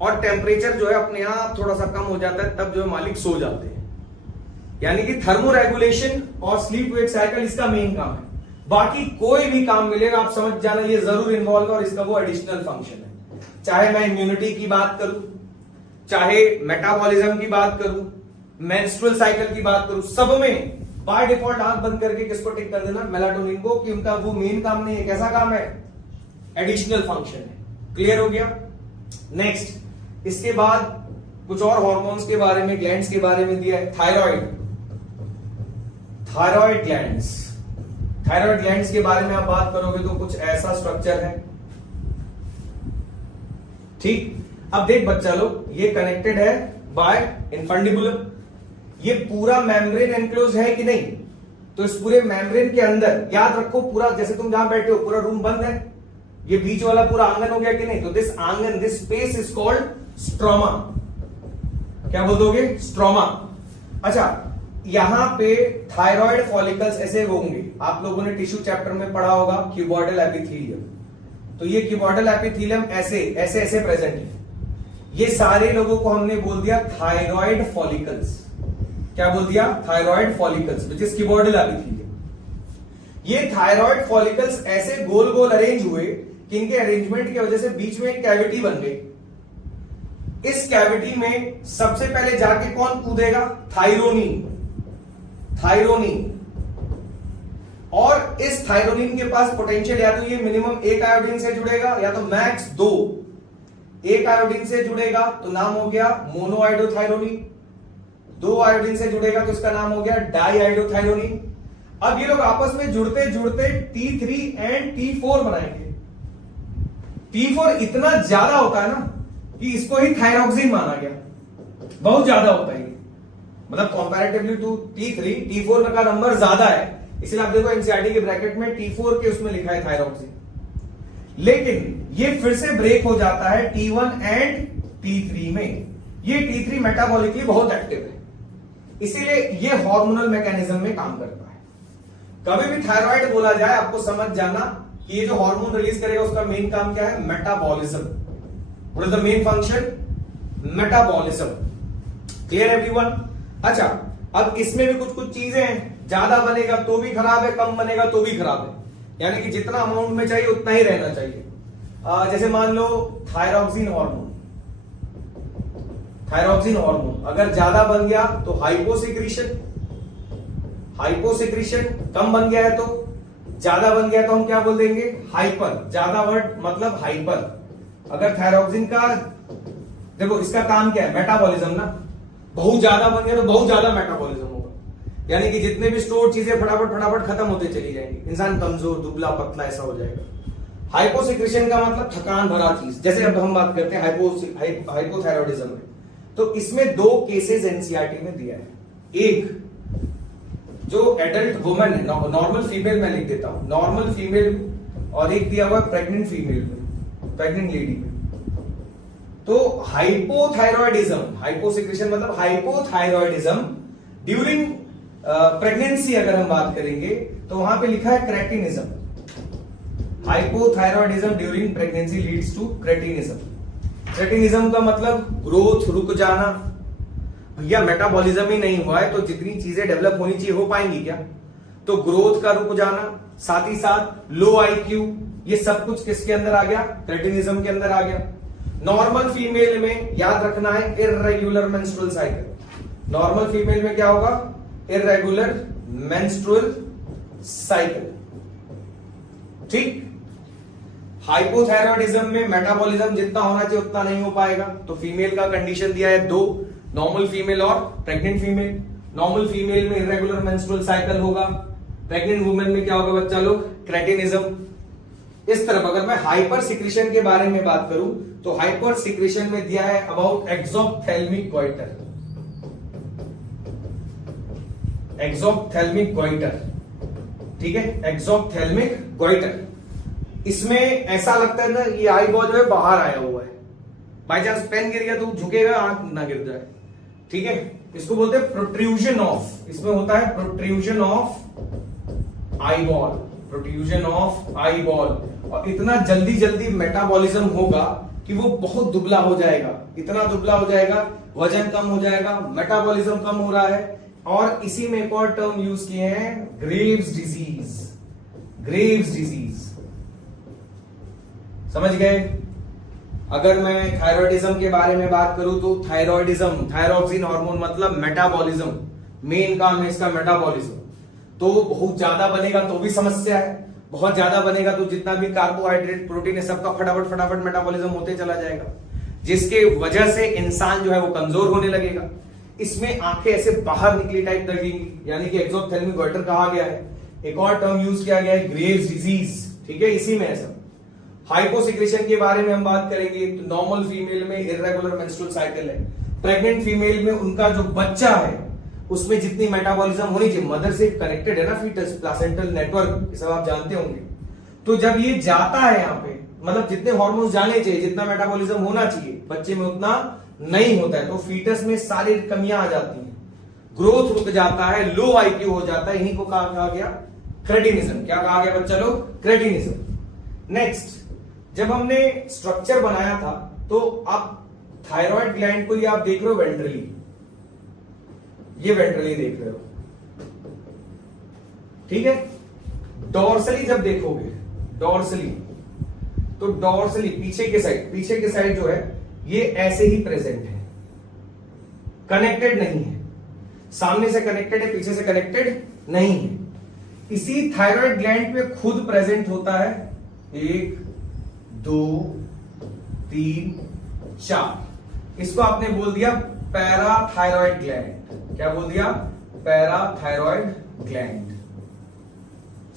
और टेम्परेचर जो है अपने आप थोड़ा सा कम हो जाता है, तब जो है मालिक सो जाते हैं। यानी कि थर्मो रेगुलेशन और स्लीप वेक साइकिल इसका मेन काम है। बाकी कोई भी काम मिलेगा आप समझ जाना ये जरूर इन्वॉल्व है और इसका वो एडिशनल फंक्शन है। चाहे मैं इम्यूनिटी की बात करूं, चाहे मेटाबॉलिज्म की बात करूं, मेंस्ट्रुअल साइकिल की बात करूं, सब में बाय डिफॉल्ट आंख बंद करके किसको टिक कर देना? मेलाटोनिन को, कि उनका वो मेन काम नहीं है। कैसा काम है? एडिशनल फंक्शन है। क्लियर हो गया? नेक्स्ट, इसके बाद कुछ और हार्मोन्स के बारे में, ग्लैंड्स के बारे में दिया है। Thyroid, thyroid glands, thyroid glands के बारे में आप बात करोगे तो कुछ ऐसा स्ट्रक्चर है। ठीक, अब देख बच्चा लोग, ये कनेक्टेड है बाय इन्फंडिबुलम। ये पूरा मेम्ब्रेन एनक्लोज है कि नहीं? तो इस पूरे मेम्ब्रेन के अंदर याद रखो, पूरा जैसे तुम जहां बैठे हो पूरा रूम बंद है, ये बीच वाला पूरा आंगन हो गया कि नहीं? तो दिस आंगन, this space is called stroma. क्या बोल दोगे? स्ट्रोमा। अच्छा, यहां पे थायराइड फॉलिकल्स ऐसे होंगे, आप लोगों ने टिश्यू चैप्टर में पढ़ा होगा, क्यूबॉइडल एपिथेलियम। तो ये क्यूबॉइडल एपिथेलियम ऐसे ऐसे ऐसे प्रेजेंट है। ये सारे लोगों को हमने बोल दिया थायराइड फॉलिकल्स। क्या बोल दिया? Thyroid follicles, which is cuboidal epithelium. ये थायराइड फॉलिकल्स ऐसे गोल गोल अरेंज हुए कि इनके अरेंजमेंट की वजह से बीच में एक कैविटी बन गई। इस कैविटी में सबसे पहले जाके कौन कूदेगा? Thyronine, thyronine. और इस थायरोनिन के पास पोटेंशियल या तो ये मिनिमम एक आयोडीन से जुड़ेगा या तो मैक्स 2। एक आयोडीन से जुड़ेगा तो नाम हो गया मोनोआइडोथायरोनिन, 2 आयोडीन से जुड़ेगा तो इसका नाम हो गया डाईआइडोथायरोनिन। अब ये लोग आपस में जुड़ते जुड़ते T3 एंड T4 बनाएंगे। T4 इतना ज्यादा होता है ना कि इसको ही थायरोक्सिन माना गया, बहुत ज्यादा होता है, मतलब कंपैरेटिवली टू T3, T4 का नंबर ज्यादा है, इसलिए आप देखो एनसीईआरटी के ब्रैकेट में T4 के उसमें लिखा है थायरोक्सिन। लेकिन ये फिर से ब्रेक हो जाता है T1 एंड T3 में। ये T3 मेटाबॉलिकली बहुत एक्टिव है, इसीलिए ये हार्मोनल मैकेनिज्म में काम करता है। कभी भी थायराइड बोला जाए आपको समझ जाना कि ये जो हार्मोन रिलीज करेगा उसका मेन काम क्या है? Metabolism. What is the main function? Metabolism. Clear everyone? अच्छा, अब इसमें भी कुछ कुछ चीजें हैं, ज्यादा बनेगा तो भी खराब है, कम बनेगा तो भी खराब है, यानी कि जितना अमाउंट में चाहिए उतना ही रहना चाहिए। जैसे मान लो थायरॉक्सिन हार्मोन, थायरॉक्सिन हार्मोन अगर ज्यादा बन गया तो हाइपोसिक्रीशन, हाइपोसिक्रीशन कम बन गया है तो, ज्यादा बन गया तो हम क्या बोल देंगे, हाइपर, ज्यादा वर्ड मतलब हाइपर। अगर थायरॉक्सिन का देखो इसका काम क्या है, मेटाबॉलिज्म ना, बहुत ज्यादा बन गया तो बहुत ज्यादा मेटाबॉलिज्म होगा, यानी कि जितने भी स्टोर चीजें फटाफट फटाफट खत्म होते चली जाएंगी, इंसान कमजोर दुबला पतला ऐसा हो जाएगा। हाइपोसिक्रेशन का मतलब थकान भरा चीज, जैसे अब हम बात करते हैं हाइपोथायरॉयडिज्म में, तो इसमें दो केसेस एनसीईआरटी में दिया है। एक जो एडल्ट वुमन है, नॉर्मल फीमेल में लिख देता हूं, नॉर्मल फीमेल, और एक दिया हुआ प्रेग्नेंट फीमेल में, प्रेग्नेंट लेडी में। तो हाइपोथायरॉयडिज्म, हाइपोसिक्रेशन मतलब हाइपोथायरॉयडिज्म ड्यूरिंग प्रेगनेंसी अगर हम बात करेंगे तो वहां पे लिखा है cretinism, hypothyroidism during pregnancy leads to cretinism. Cretinism का मतलब ग्रोथ रुक जाना, भैया मेटाबॉलिज्म ही नहीं हुआ है तो जितनी चीजें डेवलप होनी चाहिए हो पाएंगी क्या, तो ग्रोथ का रुक जाना, साथ ही साथ लो आईक्यू, ये सब कुछ किसके अंदर आ गया, क्रेटिनिज्म के अंदर आ गया। नॉर्मल फीमेल में याद रखना है irregular menstrual cycle, normal female में क्या होगा, इर्रेगुलर मेंस्ट्रुअल साइकिल, ठीक। हाइपोथायरॉयडिज्म में मेटाबॉलिज्म जितना होना चाहिए उतना नहीं हो पाएगा, तो फीमेल का कंडीशन दिया है दो, नॉर्मल फीमेल और प्रेग्नेंट फीमेल। नॉर्मल फीमेल में इर्रेगुलर मेंस्ट्रुअल साइकिल होगा, प्रेग्नेंट वुमेन में क्या होगा बच्चा लोग, क्रेटिनिज्म। इस तरफ अगर मैं हाइपर सिक्रेशन के बारे में बात करूं तो हाइपर सिक्रेशन में दिया है अबाउट एक्सोप्थेल्मिक गोइटर, एक्सोप्थेल्मिक गोइटर, ठीक है, एक्सोप्थेल्मिक गोइटर। इसमें ऐसा लगता है ना ये आई बॉल जो है बाहर आया हुआ है, बाई चांस पेन गिर गया तो झुकेगा, आंख ना गिर जाए, ठीक है। इसको बोलते हैं प्रोट्रूजन ऑफ, इसमें होता है protrusion of eye ball, protrusion of eye ball. और इतना जल्दी जल्दी मेटाबॉलिज्म होगा कि वो बहुत दुबला हो जाएगा, इतना दुबला हो जाएगा, वजन कम हो जाएगा, मेटाबॉलिज्म कम हो रहा है। और इसी में एक और टर्म यूज किए हैं, ग्रेव्स डिजीज, ग्रेव्स डिजीज, समझ गए। अगर मैं थायरॉयडिज्म के बारे में बात करूं तो थायरॉयडिज्म, थायरॉक्सिन हार्मोन मतलब मेटाबॉलिज्म, मेन काम है इसका मेटाबॉलिज्म। तो बहुत ज्यादा बनेगा तो भी समस्या है, बहुत ज्यादा बनेगा तो जितना भी कार्बोहाइड्रेट प्रोटीन है सबका फटाफट फटाफट मेटाबॉलिज्म होते चला जाएगा, जिसके वजह से इंसान जो है वो कमजोर होने लगेगा। इसमें आंखें ऐसे बाहर निकली टाइप लगेंगी, यानी कि एक्सोप्थेल्मिक गोइटर कहा गया है। एक और टर्म यूज किया गया है ग्रेव्स डिजीज, ठीक है, इसी में है सब। हाइपोसिक्रेशन के बारे में हम बात करेंगे तो नॉर्मल फीमेल में इर्रेगुलर मेंस्ट्रुअल साइकिल है, प्रेग्नेंट फीमेल में उनका जो बच्चा है उसमें जितनी मेटाबॉलिज्म होनी चाहिए, मदर से कनेक्टेड है ना फीटस, प्लासेंटल नेटवर्क, ये सब आप जानते होंगे। तो जब ये जाता है यहाँ पे, मतलब जितने हार्मोन्स जाने चाहिए, जितना मेटाबॉलिज्म होना चाहिए बच्चे में उतना नहीं होता है, तो फीटस में सारी कमियां आ जाती हैं, ग्रोथ रुक जाता है, लो आईक्यू हो जाता है, इन्हीं को कहा गया क्रेटिनिज्म। क्या कहा गया बच्चा लोग, क्रेटिनिज्म। नेक्स्ट, जब हमने स्ट्रक्चर बनाया था तो आप थायराइड ग्लैंड को ये आप देख रहे हो वेंट्रली, ये वेंट्रली देख रहे हो, ठीक है। डॉर्सली जब देखोगे, डॉर्सली, तो डॉर्सली पीछे के साइड, पीछे के साइड जो है ये ऐसे ही प्रेजेंट है, कनेक्टेड नहीं है, सामने से कनेक्टेड है, पीछे से कनेक्टेड नहीं है। इसी थायराइड ग्लैंड पे खुद प्रेजेंट होता है 1 2 3 4, इसको आपने बोल दिया पैराथायरॉयड ग्लैंड। क्या बोल दिया, पैराथायरॉयड ग्लैंड,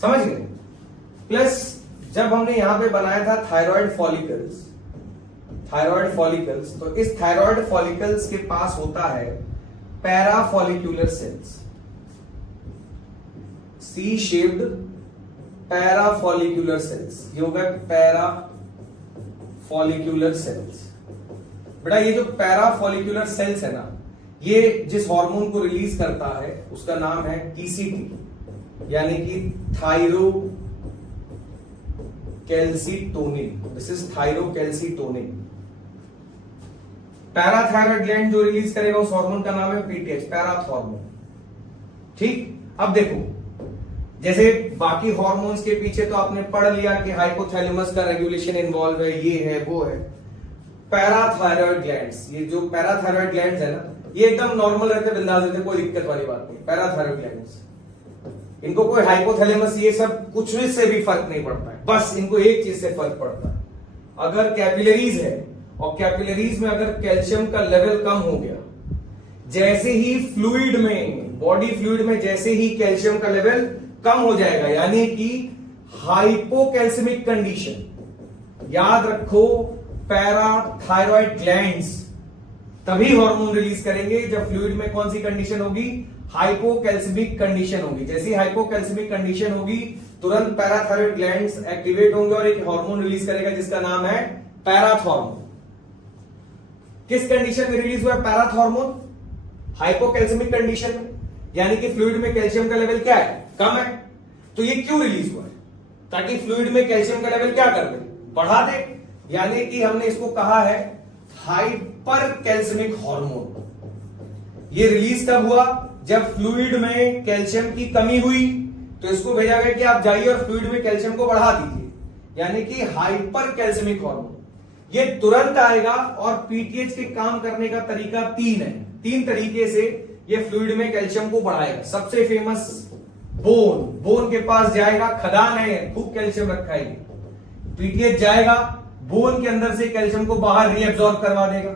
समझ गए। प्लस जब हमने यहां पे बनाया था थायराइड फॉलिकल्स, थायराइड फॉलिकल्स, तो इस थायराइड फॉलिकल्स के पास होता है पैराफॉलिक्यूलर सेल्स, सी शेप्ड पैराफॉलिक्यूलर सेल्स, ये हो गए पैराफॉलिक्यूलर सेल्स। बेटा ये जो पैराफॉलिक्यूलर सेल्स है ना, ये जिस हार्मोन को रिलीज करता है उसका नाम है TCT, यानी कि thyrocalcitonin, this is thyrocalcitonin. Parathyroid gland जो रिलीज करेगा उस हार्मोन का नाम है PTH, पैराथॉर्मोन, ठीक, अब देखो जैसे बाकी हार्मोन्स के पीछे तो आपने पढ़ लिया कि हाइपोथैलेमस का रेगुलेशन इन्वॉल्व है, ये है वो है। पैराथायरॉयड ग्लैंड्स, ये जो पैराथायरॉयड ग्लैंड्स है ना, ये एकदम नॉर्मल रहते, बिंदास रहते, कोई दिक्कत वाली बात नहीं। पैराथायरॉयड ग्लैंड्स, इनको कोई हाइपोथैलेमस ये सब कुछ से भी फर्क नहीं पड़ता है, बस इनको एक चीज से फर्क पड़ता है, अगर कैपिलरीज है और कैपिलरीज में अगर कैल्शियम का लेवल कम हो गया, जैसे ही फ्लूइड में, बॉडी फ्लूइड में जैसे ही कैल्शियम का लेवल कम हो जाएगा, यानी कि हाइपोकैल्सिमिक कंडीशन, याद रखो पैराथायरॉयड ग्लैंड्स तभी हार्मोन रिलीज करेंगे जब फ्लूइड में कौन सी कंडीशन होगी, हाइपोकैल्सिमिक कंडीशन होगी। जैसी हाइपोकैल्सिमिक कंडीशन होगी तुरंत पैराथायरॉयड ग्लैंड्स एक्टिवेट होंगे और एक हार्मोन रिलीज करेगा जिसका नाम है पैराथॉर्मोन। किस कंडीशन में रिलीज हुआ है पैराथॉर्मोन? हाइपोकैल्सिमिक कंडीशन में, यानी कि फ्लूइड में कैल्शियम का लेवल क्या है, कम है। तो ये क्यों रिलीज हुआ है? ताकि फ्लूइड में कैल्शियम का लेवल क्या कर दे, बढ़ा दे, यानी कि हमने इसको कहा है हाइपर कैल्सिमिक हार्मोन। ये रिलीज कब हुआ? जब फ्लूइड में कैल्शियम की कमी हुई, तो इसको भेजा गया कि आप जाइए और फ्लूइड में कैल्शियम को बढ़ा दीजिए, यानी कि हाइपर कैल्सिमिक हार्मोन। ये तुरंत आएगा और पीटीएच के काम करने का तरीका तीन है, तीन तरीके से ये फ्लूइड में कैल्शियम को बढ़ाएगा। सबसे फेमस बोन, बोन के पास जाएगा, खदान है, खूब कैल्शियम रखा है, पीटीएच जाएगा, बोन के अंदर से कैल्शियम को बाहर रीअब्सॉर्ब करवा देगा,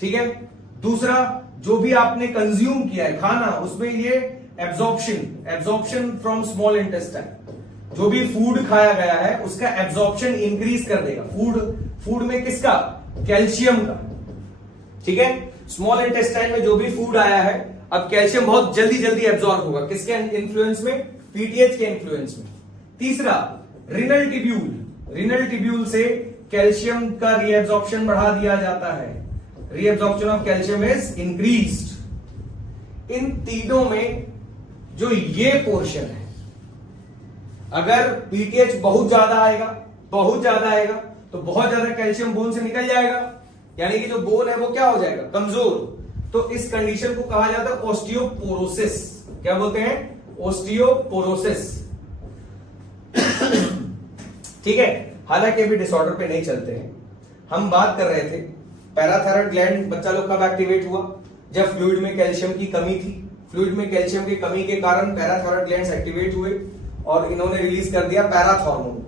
ठीक है। दूसरा, जो भी आपने कंज्यूम किया है खाना, उसमें ये एब्जॉर्प्शन फ्रॉम स्मॉल इंटेस्टाइन, जो भी फूड खाया गया है उसका एब्जॉर्प्शन इंक्रीज कर देगा। फूड में किसका? कैल्शियम का, ठीक है। स्मॉल इंटेस्टाइन में जो भी फूड आया है, अब कैल्शियम बहुत जल्दी जल्दी एब्जॉर्ब होगा, किसके इन्फ्लुएंस में? पीटीएच के इन्फ्लुएंस में। तीसरा, रिनल टिब्यूल, रिनल टिब्यूल से कैल्शियम का रीएब्जॉर्प्शन बढ़ा दिया जाता है, reabsorption of calcium is increased. इन तीनों में जो ये पोर्शन है, अगर पीटीएच बहुत ज्यादा आएगा, बहुत ज्यादा आएगा, तो बहुत ज्यादा कैल्शियम बोन से निकल जाएगा, यानी कि जो बोन है वो क्या हो जाएगा, कमजोर। तो इस कंडीशन को कहा जाता है ओस्टियोपोरोसिस। क्या बोलते हैं? ओस्टियोपोरोसिस, ठीक है। हालांकि अभी डिसऑर्डर पे नहीं चलते हैं, हम बात कर रहे थे पैराथायरॉयड ग्लैंड बच्चा लोग कब एक्टिवेट हुआ? जब फ्लूइड में कैल्शियम की कमी थी। फ्लूइड में कैल्शियम की कमी के कारण पैराथायरॉयड ग्लैंड्स एक्टिवेट हुए और इन्होंने रिलीज कर दिया पैराथॉर्मोन।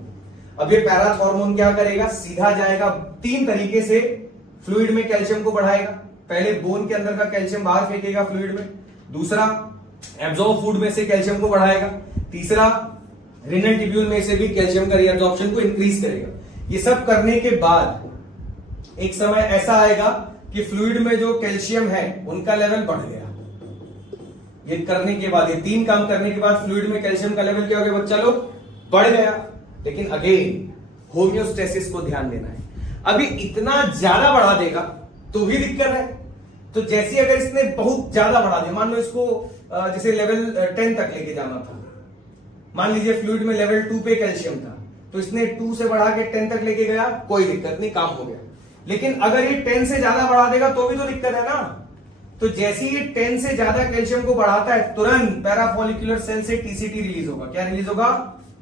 अब ये पैराथॉर्मोन क्या करेगा? सीधा जाएगा, तीन तरीके से फ्लूइड में कैल्शियम को बढ़ाएगा। पहले बोन के अंदर का कैल्शियम बाहर फेंकेगा फ्लूइड में, दूसरा एब्जॉर्ब फूड में से कैल्शियम को बढ़ाएगा, तीसरा रिनल टिब्यूल में से भी कैल्शियम का रीअब्जॉर्प्शन को इंक्रीज करेगा। ये सब करने के बाद एक समय ऐसा आएगा कि फ्लूइड में जो कैल्शियम है उनका लेवल बढ़ गया। ये करने के बाद, ये तीन काम करने के बाद फ्लूइड में कैल्शियम का लेवल क्या हो गया बच्चा लोग? बढ़ गया। लेकिन अगेन होम्योस्टेसिस को ध्यान देना है। अभी इतना ज्यादा बढ़ा देगा तो भी दिक्कत है। तो जैसे अगर इसने बहुत ज्यादा बढ़ा दिया, मान लो इसको जैसे लेवल 10 तक लेके जाना था, मान लीजिए फ्लूइड में लेवल 2 पे कैल्शियम था, तो इसने 2 से बढ़ा के 10 तक लेके गया, कोई दिक्कत नहीं, काम हो गया। लेकिन अगर ये 10 से ज्यादा बढ़ा देगा तो भी तो दिक्कत है ना। तो जैसे ये 10 से ज्यादा कैल्शियम को बढ़ाता है, तुरंत पैराफॉलिकुलर सेल से टीसीटी रिलीज होगा। क्या रिलीज होगा?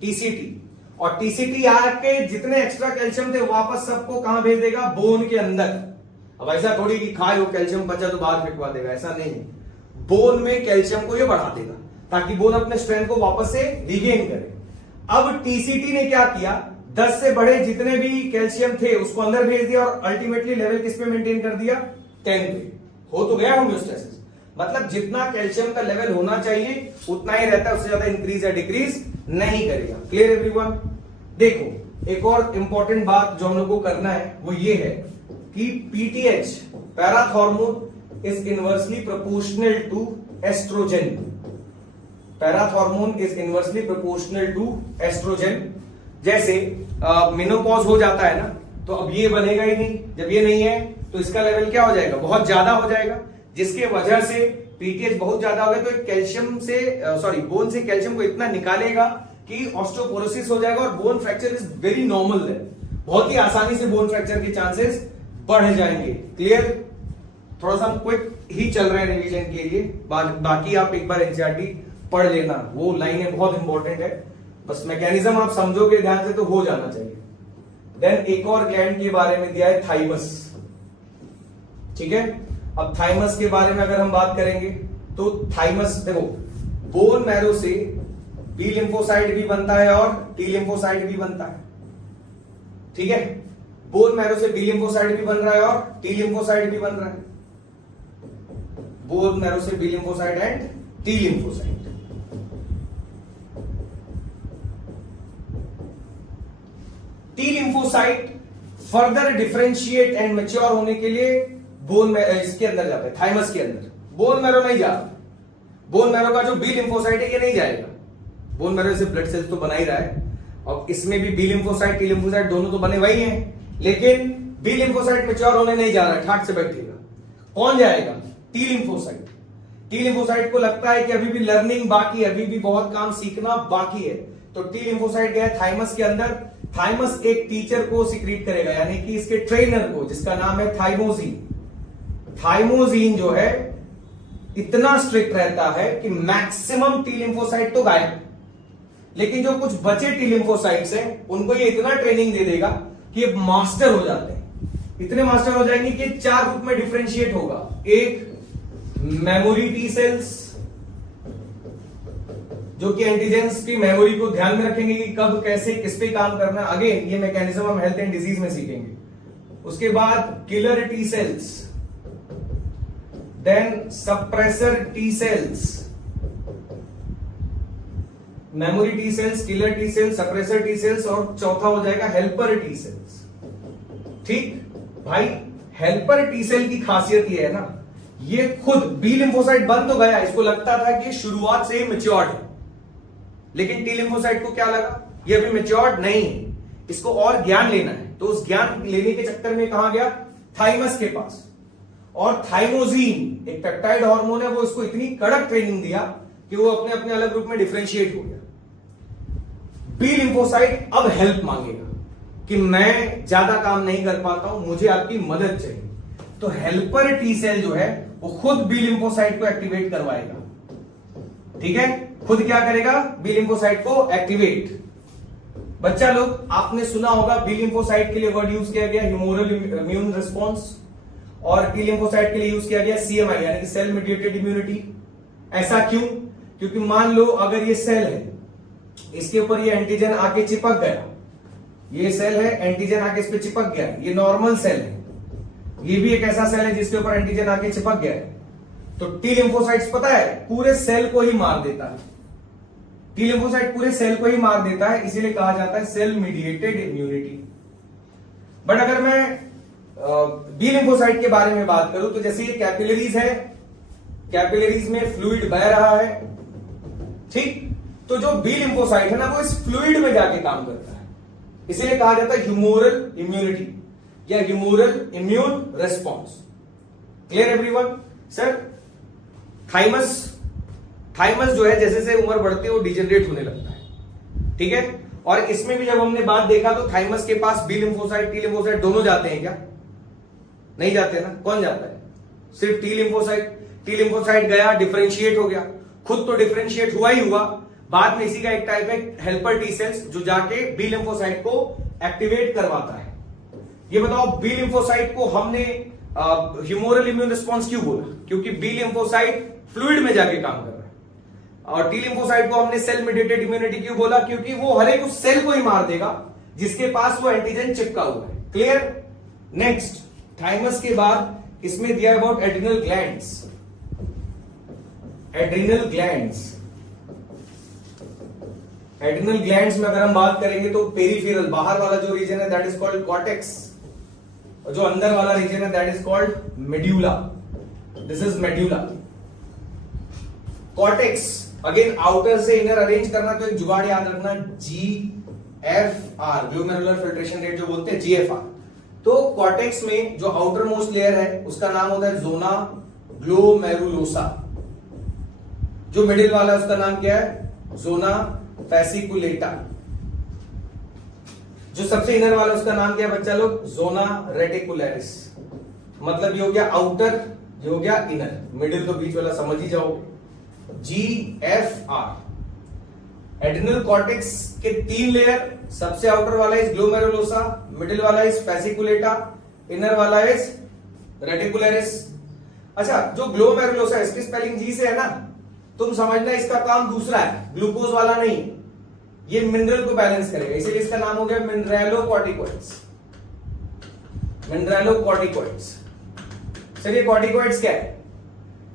टीसीटी। और टीसीटी आके जितने एक्स्ट्रा कैल्शियम थे वापस सबको कहां भेज देगा? बोन के अंदर। अब ऐसा थोड़ी कि खाए हो कैल्शियम बचा तो बाहर फेंकवा देगा, ऐसा नहीं है। बोन में कैल्शियम को ये बढ़ा देगा ताकि बोन अपने स्ट्रेंथ को वापस से रिगेन करे। अब टीसीटी ने क्या किया? 10 से बढ़े जितने भी कैल्शियम थे उसको अंदर भेज दिया और अल्टीमेटली लेवल किस पे मेंटेन कर दिया? 10 पे। हो तो गया होम्योस्टेसिस। मतलब जितना कैल्शियम का लेवल होना चाहिए उतना ही रहता है, उससे ज्यादा इंक्रीज या डिक्रीज नहीं करेगा। Clear everyone? देखो एक और इंपॉर्टेंट बात जो हम लोग को करना है वो ये है कि PTH, parathormone, is inversely proportional to oestrogen. Parathormone is inversely proportional to oestrogen. जैसे मेनोपॉज हो जाता है ना, तो अब ये बनेगा ही नहीं। जब ये नहीं है तो इसका लेवल क्या हो जाएगा? बहुत ज्यादा हो जाएगा, जिसके वजह से पीटीएच बहुत ज्यादा हो गया तो कैल्शियम से बोन से कैल्शियम को इतना निकालेगा कि ऑस्टियोपोरोसिस हो जाएगा और bone fracture is very normal है। बहुत ही आसानी से बोन फ्रैक्चर के चांसेस बढ़ जाएंगे। क्लियर? थोड़ा सा हम क्विक ही चल रहे हैं रिवीजन के लिए, बाकी आप एक बार एनसीईआरटी पढ़ लेना, वो लाइनें बहुत इंपॉर्टेंट है, बस मैकेनिज्म आप समझोगे ध्यान से तो हो जाना चाहिए। देन एक और ग्लैंड के बारे में दिया है थाइमस, ठीक है। अब थाइमस के बारे में अगर हम बात करेंगे तो थाइमस देखो, बोन मैरो से बी लिम्फोसाइट भी बनता है और टी लिम्फोसाइट भी बनता है, ठीक है। बोन मैरो से बी लिम्फोसाइट भी बन रहा है और टी लिम्फोसाइट भी बन रहा है, बोन मैरो से B lymphocyte and T lymphocyte. T lymphocyte further differentiate and mature होने के लिए बोन इसके अंदर जाता है, थाइमस के अंदर। बोन मैरो नहीं जाता, बोन मैरो का जो बी लिम्फोसाइट है ये नहीं जाएगा, बोन मैरो से ब्लड सेल्स तो बना ही रहा है, और इसमें भी बी लिम्फोसाइट टी लिम्फोसाइट दोनों तो बने वही हैं, लेकिन बी लिम्फोसाइट मैच्योर होने नहीं जा रहा है, ठाट से बैठेगा। कौन जाएगा? T lymphocyte. टी लिम्फोसाइट को लगता है कि अभी भी लर्निंग बाकी है, अभी भी बहुत काम सीखना बाकी है, तो टी लिम्फोसाइट गया थाइमस के अंदर। थाइमस एक टीचर को सिक्रीट करेगा, यानी कि इसके ट्रेनर को, जिसका नाम है थाइमोजीन। थाइमोजीन जो है इतना स्ट्रिक्ट रहता है कि मैक्सिमम टी लिम्फोसाइट तो गायब, लेकिन जो कुछ बचे टी लिम्फोसाइट्स हैं उनको ये इतना ट्रेनिंग दे देगा कि ये मास्टर हो जाते हैं। इतने मास्टर हो जाएंगे कि 4 रूप में डिफरेंशिएट होगा। एक, मेमोरी टी सेल्स, जो कि एंटीजेंस की मेमोरी को ध्यान में रखेंगे कि कब कैसे किस पे काम करना है। अगेन ये मैकेनिज्म हम हेल्थ एंड डिजीज में सीखेंगे। उसके बाद killer T cells, then suppressor T cells, memory T cells, killer T cells, suppressor T cells, और चौथा हो जाएगा हेल्पर टी सेल्स। ठीक भाई, हेल्पर टी सेल की खासियत ये है ना, ये खुद बी लिम्फोसाइट बन तो गया, इसको लगता था कि शुरुआत से ही मैच्योर्ड है, लेकिन टी लिम्फोसाइट को क्या लगा ये अभी मैच्योर्ड नहीं है, इसको और ज्ञान लेना है, तो उस ज्ञान लेने के चक्कर में कहां गया? थाइमस के पास। और थाइमोजीन एक पेप्टाइड हार्मोन है, वो इसको इतनी कड़क ट्रेनिंग दिया कि वो अपने अपने अलग ग्रुप में डिफरेंशिएट हो गया। बी लिम्फोसाइट अब हेल्प मांगेगा कि मैं ज्यादा काम नहीं कर पाता हूं, मुझे आपकी मदद चाहिए, तो हेल्पर टी सेल जो है वो खुद बी लिम्फोसाइट को एक्टिवेट करवाएगा। ठीक है, खुद क्या करेगा? बी लिम्फोसाइट को एक्टिवेट। बच्चा लोग, आपने सुना होगा बी लिम्फोसाइट के लिए वर्ड यूज किया गया ह्यूमोरल इम्यून रिस्पॉन्स, और टी लिम्फोसाइट के लिए यूज किया गया सीएमआई यानी कि सेल मीडिएटेड इम्यूनिटी। ऐसा क्यों? क्योंकि मान लो अगर ये सेल है, इसके ऊपर ये एंटीजन आके चिपक गया, ये सेल है, एंटीजन आके इस पे चिपक गया, ये नॉर्मल सेल है, ये भी एक ऐसा सेल है जिसके ऊपर एंटीजन आके चिपक गया है, तो टी लिम्फोसाइट्स पता है पूरे सेल को ही मार देता है। टी लिम्फोसाइट पूरे सेल को ही मार देता है, इसीलिए कहा जाता है सेल मीडिएटेड इम्यूनिटी। बट अगर मैं बी लिम्फोसाइट के बारे में बात करूं तो जैसे ये कैपिलरीज है, कैपिलरीज में फ्लूइड बह रहा है, ठीक, तो जो बी लिम्फोसाइट है ना वो इस फ्लूइड में जाके काम करता है, इसीलिए कहा जाता है ह्यूमोरल इम्यूनिटी या humoral immune response. Clear everyone? Sir thymus जो है जैसे जैसे उम्र बढ़ती है वो डिजेनरेट होने लगता है, ठीक है, और इसमें भी जब हमने बात देखा तो थाइमस के पास बी लिम्फोसाइट टी लिम्फोसाइट दोनों जाते हैं क्या? नहीं जाते ना। कौन जाता है? सिर्फ टी लिम्फोसाइट। टी लिम्फोसाइट गया, डिफरेंशिएट हो गया, खुद तो डिफरेंशिएट हुआ ही हुआ, बाद में इसी का एक टाइप है हेल्पर टी सेल्स जो जाके बी लिम्फोसाइट को एक्टिवेट करवाता है। ये बताओ बी लिम्फोसाइट को हमने ह्यूमोरल इम्यून रिस्पॉन्स क्यों बोला? क्योंकि बी लिम्फोसाइट फ्लूइड में जाके काम कर रहा है, और टी लिम्फोसाइट को हमने सेल मीडिएटेड इम्यूनिटी क्यों बोला? क्योंकि वो हर एक उस सेल को ही मार देगा जिसके पास वो एंटीजन चिपका हुआ है। क्लियर? नेक्स्ट, थाइमस के बाद इसमें दिया about adrenal glands. Adrenal glands, adrenal glands में अगर हम बात करेंगे तो पेरिफेरल, बाहर वाला जो रीजन है दैट इज कॉल्ड कॉर्टेक्स, और जो अंदर वाला रीजन है that is called medulla. This is medulla. Cortex again outer से इनर अरेंज करना, तो एक जुगाड़ याद रखना, GFR, ग्लोमेरुलर फिल्ट्रेशन रेट जो बोलते हैं, GFR। तो कॉर्टेक्स में जो आउटर मोस्ट लेयर है उसका नाम होता है जोना ग्लोमेरुलोसा, जो मिडिल वाला है उसका नाम क्या है? जोना फैसिकुलेटा, जो सबसे इनर वाला उसका नाम क्या है बच्चा लोग? Zona reticularis. मतलब ये हो गया आउटर ये हो गया इनर, मिडिल तो बीच वाला समझ ही जाओ। GFR, एड्रिनल कॉर्टेक्स के 3 लेयर, सबसे आउटर वाला इज ग्लोमेरुलोसा, मिडिल वाला इज फैसिकुलेटा, इनर वाला इज रेटिकुलरिस। अच्छा, जो ग्लोमेरुलोसा इसकी स्पेलिंग जी से है ना, तुम समझना इसका काम दूसरा है, ग्लूकोज वाला नहीं। ये मिनरल को बैलेंस करेगा, इसीलिए इसका नाम हो गया मिनरलोकॉर्टिकॉइड्स। मिनरलोकॉर्टिकॉइड्स। चलिए कॉर्टिकॉइड्स क्या है?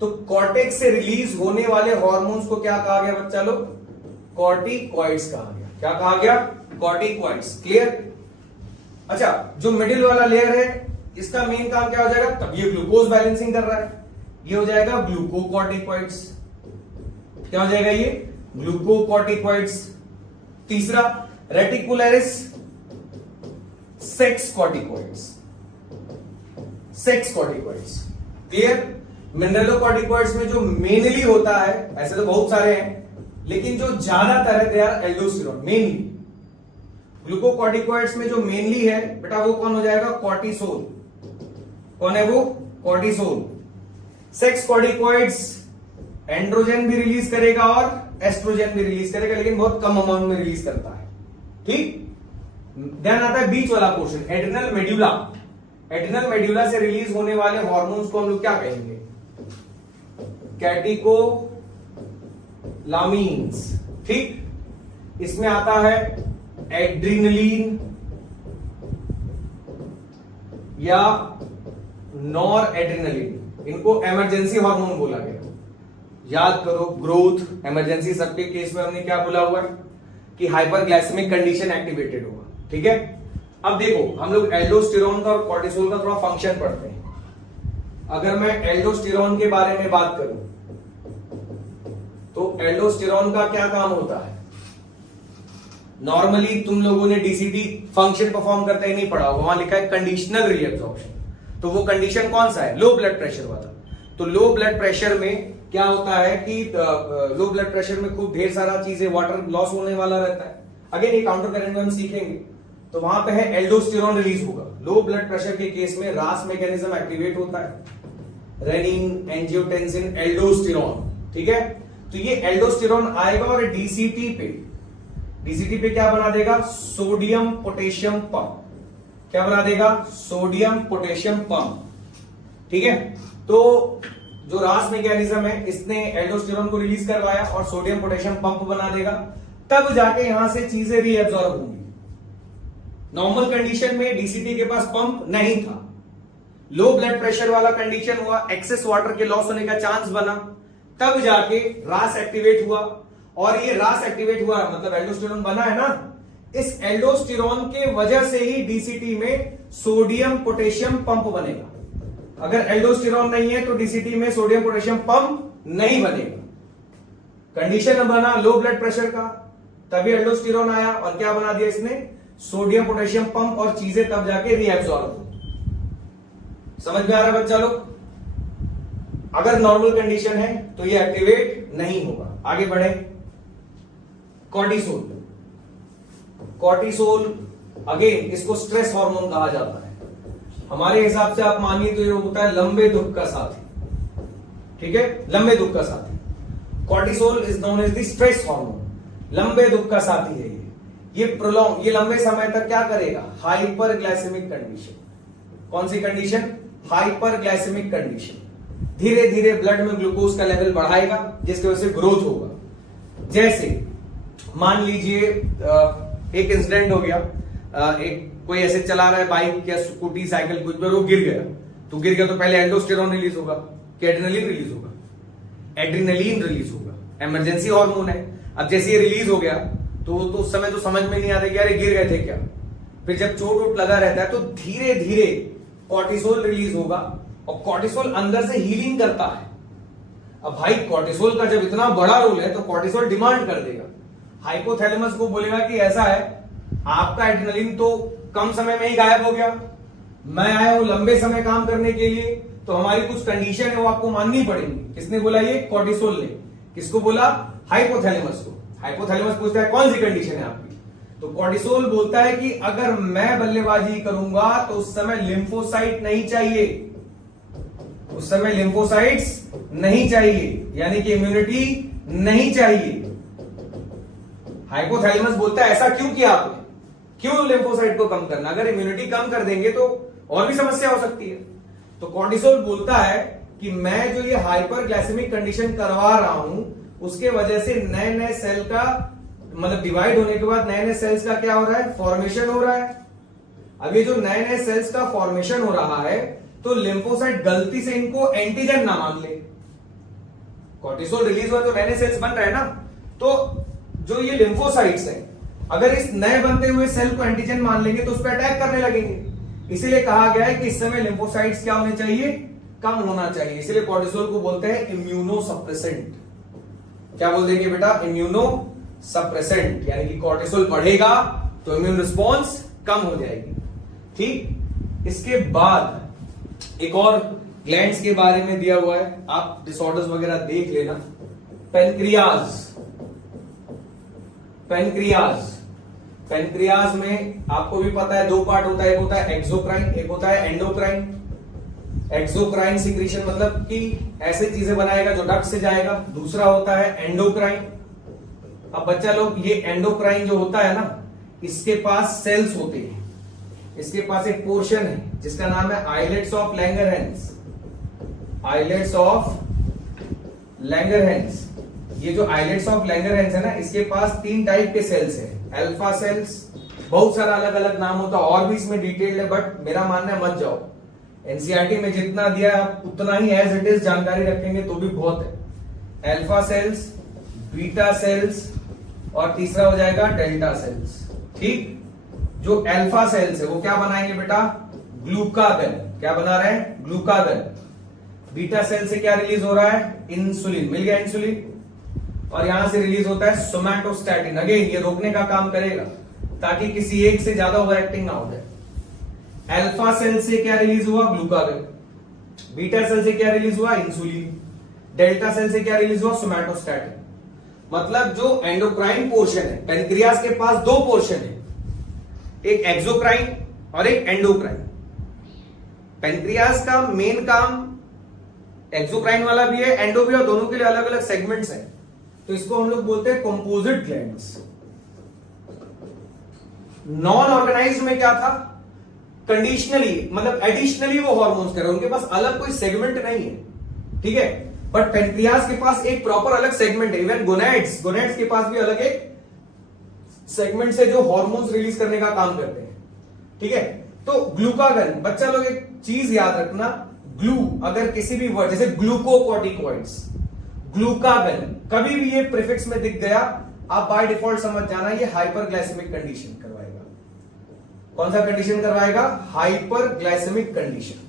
तो कॉर्टेक्स से रिलीज होने वाले हार्मोन्स को क्या कहा गया बच्चा लोग? कॉर्टिकॉइड्स कहा गया। क्या कहा गया? कॉर्टिकॉइड्स। क्लियर? अच्छा, जो मिडिल वाला लेयर है इसका मेन काम क्या हो जाएगा? तब ये ग्लूकोज बैलेंसिंग कर रहा है, ये हो जाएगा ग्लूकोकॉर्टिकॉइड्स। क्या हो जाएगा ये? ग्लूकोकॉर्टिकॉइड्स। तीसरा reticularis, sex corticoids. Sex corticoids. Clear? Mineralocorticoids में जो मेनली होता है, ऐसे तो बहुत सारे हैं लेकिन जो ज्यादातर है they are aldosterone mainly. Glucocorticoids में जो मेनली है बेटा वो कौन हो जाएगा? कॉर्टिसोल। कौन है वो? कॉर्टिसोल। सेक्स कॉर्टिकॉइड्स एंड्रोजन भी रिलीज करेगा और एस्ट्रोजन भी रिलीज करेगा, लेकिन बहुत कम अमाउंट में रिलीज करता है। ठीक? देन आता है बीच वाला portion, adrenal medulla. Adrenal medulla से रिलीज होने वाले हार्मोन्स को हम लोग क्या कहेंगे? कैटेकोलामीन्स। ठीक? इसमें आता है एड्रिनलिन या नॉर एड्रिनलिन। इनको इमरजेंसी हार्मोन बोला गया। याद करो, ग्रोथ इमरजेंसी सबके केस में हमने क्या बोला हुआ है कि हाइपरग्लाइसेमिक कंडीशन एक्टिवेटेड होगा। ठीक है? अब देखो, हम लोग एल्डोस्टेरोन का और कॉर्टिसोल का थोड़ा फंक्शन पढ़ते हैं। अगर मैं एल्डोस्टेरोन के बारे में बात करूं तो एल्डोस्टेरोन का क्या काम होता है? नॉर्मली तुम लोगों ने डीसीटी फंक्शन परफॉर्म करते ही नहीं पढ़ा होगा, वहां लिखा है कंडीशनल रीअब्जॉर्प्शन। तो वो कंडीशन कौन सा है? लो ब्लड प्रेशर वाला। तो लो ब्लड प्रेशर में क्या होता है कि लो ब्लड प्रेशर में खूब ढेर सारा चीजें, वाटर लॉस होने वाला रहता है। अगेन ये काउंटर करंट में हम सीखेंगे। तो वहां पे है एल्डोस्टेरोन रिलीज होगा। लो ब्लड प्रेशर के केस में रास मैकेनिज्म एक्टिवेट होता है, रेनिन, एंजियोटेंसिन, एल्डोस्टेरोन। ठीक है? तो ये एल्डोस्टेरोन आएगा और डीसीटी पे क्या बना देगा? Sodium potassium pump. क्या बना देगा? Sodium potassium pump. ठीक है? तो जो रास मैकेनिज्म है इसने एल्डोस्टेरोन को रिलीज करवाया और सोडियम पोटेशियम पंप बना देगा, तब जाके यहां से चीजें रीअब्सॉर्ब होंगी। नॉर्मल कंडीशन में डीसीटी के पास पंप नहीं था, लो ब्लड प्रेशर वाला कंडीशन हुआ, एक्सेस वाटर के लॉस होने का चांस बना, तब जाके रास एक्टिवेट हुआ। और ये रास एक्टिवेट हुआ मतलब एल्डोस्टेरोन बना है ना, इस एल्डोस्टेरोन के वजह से ही डीसीटी में सोडियम पोटेशियम पंप बनेगा। अगर एल्डोस्टेरोन नहीं है तो डीसीटी में सोडियम पोटेशियम पंप नहीं बनेगा। कंडीशन बना लो ब्लड प्रेशर का, तभी एल्डोस्टेरोन आया और क्या बना दिया इसने? सोडियम पोटेशियम पंप, और चीजें तब जाके रीअब्सॉर्ब हो। समझ में आ रहा है बच्चा लोग? अगर नॉर्मल कंडीशन है तो ये एक्टिवेट नहीं होगा। आगे बढ़े। कॉर्टिसोल। कॉर्टिसोल अगेन इसको स्ट्रेस हार्मोन कहा जाता है। हमारे हिसाब से आप मानिए तो ये होता है लंबे दुख का साथी। ठीक है? लंबे दुख का साथी। Cortisol is known as the stress hormone. लंबे दुख का साथी है ये प्रोलॉन्ग, ये लंबे समय तक क्या करेगा? Hyperglycaemic condition. कौन सी कंडीशन? Hyperglycaemic condition. धीरे धीरे ब्लड में ग्लूकोज का लेवल बढ़ाएगा जिसकी वजह से ग्रोथ होगा। जैसे मान लीजिए एक इंसिडेंट हो गया, एक कोई ऐसे चला रहा है बाइक या स्कूटी साइकिल कुछ, वो गिर गया। तो गिर गया तो पहले एल्डोस्टेरोन रिलीज होगा कि एड्रिनलिन रिलीज होगा? एड्रिनलिन रिलीज होगा, इमरजेंसी हार्मोन है। अब जैसे ये रिलीज हो गया तो उस समय तो समझ में नहीं आता कि अरे गिर गए थे क्या। फिर जब चोट वोट लगा रहता है तो धीरे धीरे कॉर्टिसोल रिलीज होगा, और कॉर्टिसोल अंदर से हीलिंग करता है। अब भाई कॉर्टिसोल का जब इतना बड़ा रोल है तो कॉर्टिसोल डिमांड कर देगा, हाइपोथैलेमस को बोलेगा कि ऐसा है, आपका एड्रिनलिन तो कम समय में ही गायब हो गया, मैं आया हूं लंबे समय काम करने के लिए, तो हमारी कुछ कंडीशन है वो आपको माननी पड़ेगी। किसने बोला ये? कॉर्टिसोल ने। किसको बोला? हाइपोथैलेमस को। हाइपोथैलेमस पूछता है कौन सी कंडीशन है आपकी, तो कॉर्टिसोल बोलता है कि अगर मैं बल्लेबाजी करूंगा तो उस समय लिम्फोसाइट नहीं चाहिए, उस समय लिम्फोसाइट्स नहीं चाहिए, यानी कि इम्यूनिटी नहीं चाहिए। हाइपोथैलेमस बोलता है ऐसा क्यों किया आपने, क्यों लिम्फोसाइट को कम करना, अगर इम्यूनिटी कम कर देंगे तो और भी समस्या हो सकती है। तो कॉर्टिसोल बोलता है कि मैं जो ये हाइपरग्लाइसेमिक कंडीशन करवा रहा हूं उसके वजह से नए नए सेल का मतलब डिवाइड होने के बाद नए नए सेल्स का क्या हो रहा है, फॉर्मेशन हो रहा है। अब ये जो नए नए सेल्स का फॉर्मेशन हो रहा है तो लिम्फोसाइट गलती से इनको एंटीजन ना मान ले। कॉर्टिसोल रिलीज हुआ तो नए नए सेल्स बन रहे हैं ना, तो जो ये लिम्फोसाइट्स हैं अगर इस नए बनते हुए सेल को एंटीजन मान लेंगे तो उस पर अटैक करने लगेंगे। इसीलिए कहा गया है कि इस समय लिम्फोसाइट्स क्या होने चाहिए, कम होना चाहिए। इसलिए कॉर्टिसोल को बोलते हैं इम्यूनो सप्रेसेंट। क्या बोल देंगे बेटा, इम्यूनो सप्रेसेंट, यानी कि कॉर्टिसोल बढ़ेगा तो इम्यून रिस्पॉन्स कम हो जाएगी। ठीक, इसके बाद एक और ग्लैंड्स के बारे में दिया हुआ है, आप डिसऑर्डर्स वगैरह देख लेना। पेनक्रियाज, पेनक्रियाज, पेनक्रियाज में आपको भी पता है दो पार्ट होता है, एक होता है एक्सोक्राइन, एक होता है एंडोक्राइन। एक्सोक्राइन सिक्रीशन मतलब कि ऐसे चीजें बनाएगा जो डक्ट से जाएगा, दूसरा होता है एंडोक्राइन। अब बच्चा लोग ये एंडोक्राइन जो होता है ना, इसके पास सेल्स होते हैं, इसके पास एक पोर्शन है जिसका नाम है islets of Langerhans. Islets of Langerhans, ये जो आइलेट्स ऑफ लैंगरहैंस है ना, इसके पास 3 टाइप के सेल्स हैं। अल्फा सेल्स, बहुत सारा अलग अलग नाम होता है और भी इसमें डिटेल्ड है, बट मेरा मानना है मत जाओ, एनसीईआरटी में जितना दिया है उतना ही एज इट इज जानकारी रखेंगे तो भी बहुत है। अल्फा सेल्स, बीटा सेल्स और तीसरा हो जाएगा डेल्टा सेल्स। ठीक, जो अल्फा सेल्स है वो क्या बनाएंगे बेटा, ग्लूकागन। क्या बना रहे हैं, ग्लूकागन। बीटा सेल से क्या रिलीज हो रहा है, इंसुलिन। मिल गया इंसुलिन। और यहां से रिलीज होता है सोमैटोस्टैटिन। अगेन ये रोकने का काम करेगा ताकि किसी एक से ज्यादा ओवर एक्टिंग ना हो जाए। अल्फा सेल से क्या रिलीज हुआ, ग्लूकागन। बीटा सेल से क्या रिलीज हुआ, इंसुलिन। डेल्टा सेल से क्या रिलीज हुआ, सोमैटोस्टैटिन। मतलब जो एंडोक्राइन पोर्शन है, पेनक्रियाज के पास 2 पोर्शन है, एक एक्सोक्राइन और एक एंडोक्राइन। पेनक्रियाज का मेन काम एक्सोक्राइन वाला भी है, एंडो भी, और दोनों के लिए अलग अलग सेगमेंट्स हैं। तो इसको हम लोग बोलते हैं कंपोजिट ग्लैंड्स। नॉन ऑर्गेनाइज्ड में क्या था, कंडीशनली मतलब एडिशनली वो हार्मोन्स कर रहे हैं, उनके पास अलग कोई सेगमेंट नहीं है। ठीक है, बट पेनक्रियाज के पास एक प्रॉपर अलग सेगमेंट है। इवन गोनैड्स के पास भी अलग एक सेगमेंट से जो हार्मोन्स रिलीज करने का काम करते हैं। ठीक है, तो ग्लूकागन, बच्चा लोग एक चीज याद रखना, ग्लू अगर किसी भी वर्ड जैसे ग्लूकोकॉर्टिकॉइड्स, ग्लूकागन कभी भी ये प्रीफिक्स में दिख गया, आप बाय डिफॉल्ट समझ जाना ये हाइपरग्लाइसेमिक कंडीशन करवाएगा। कौन सा कंडीशन करवाएगा, हाइपरग्लाइसेमिक कंडीशन।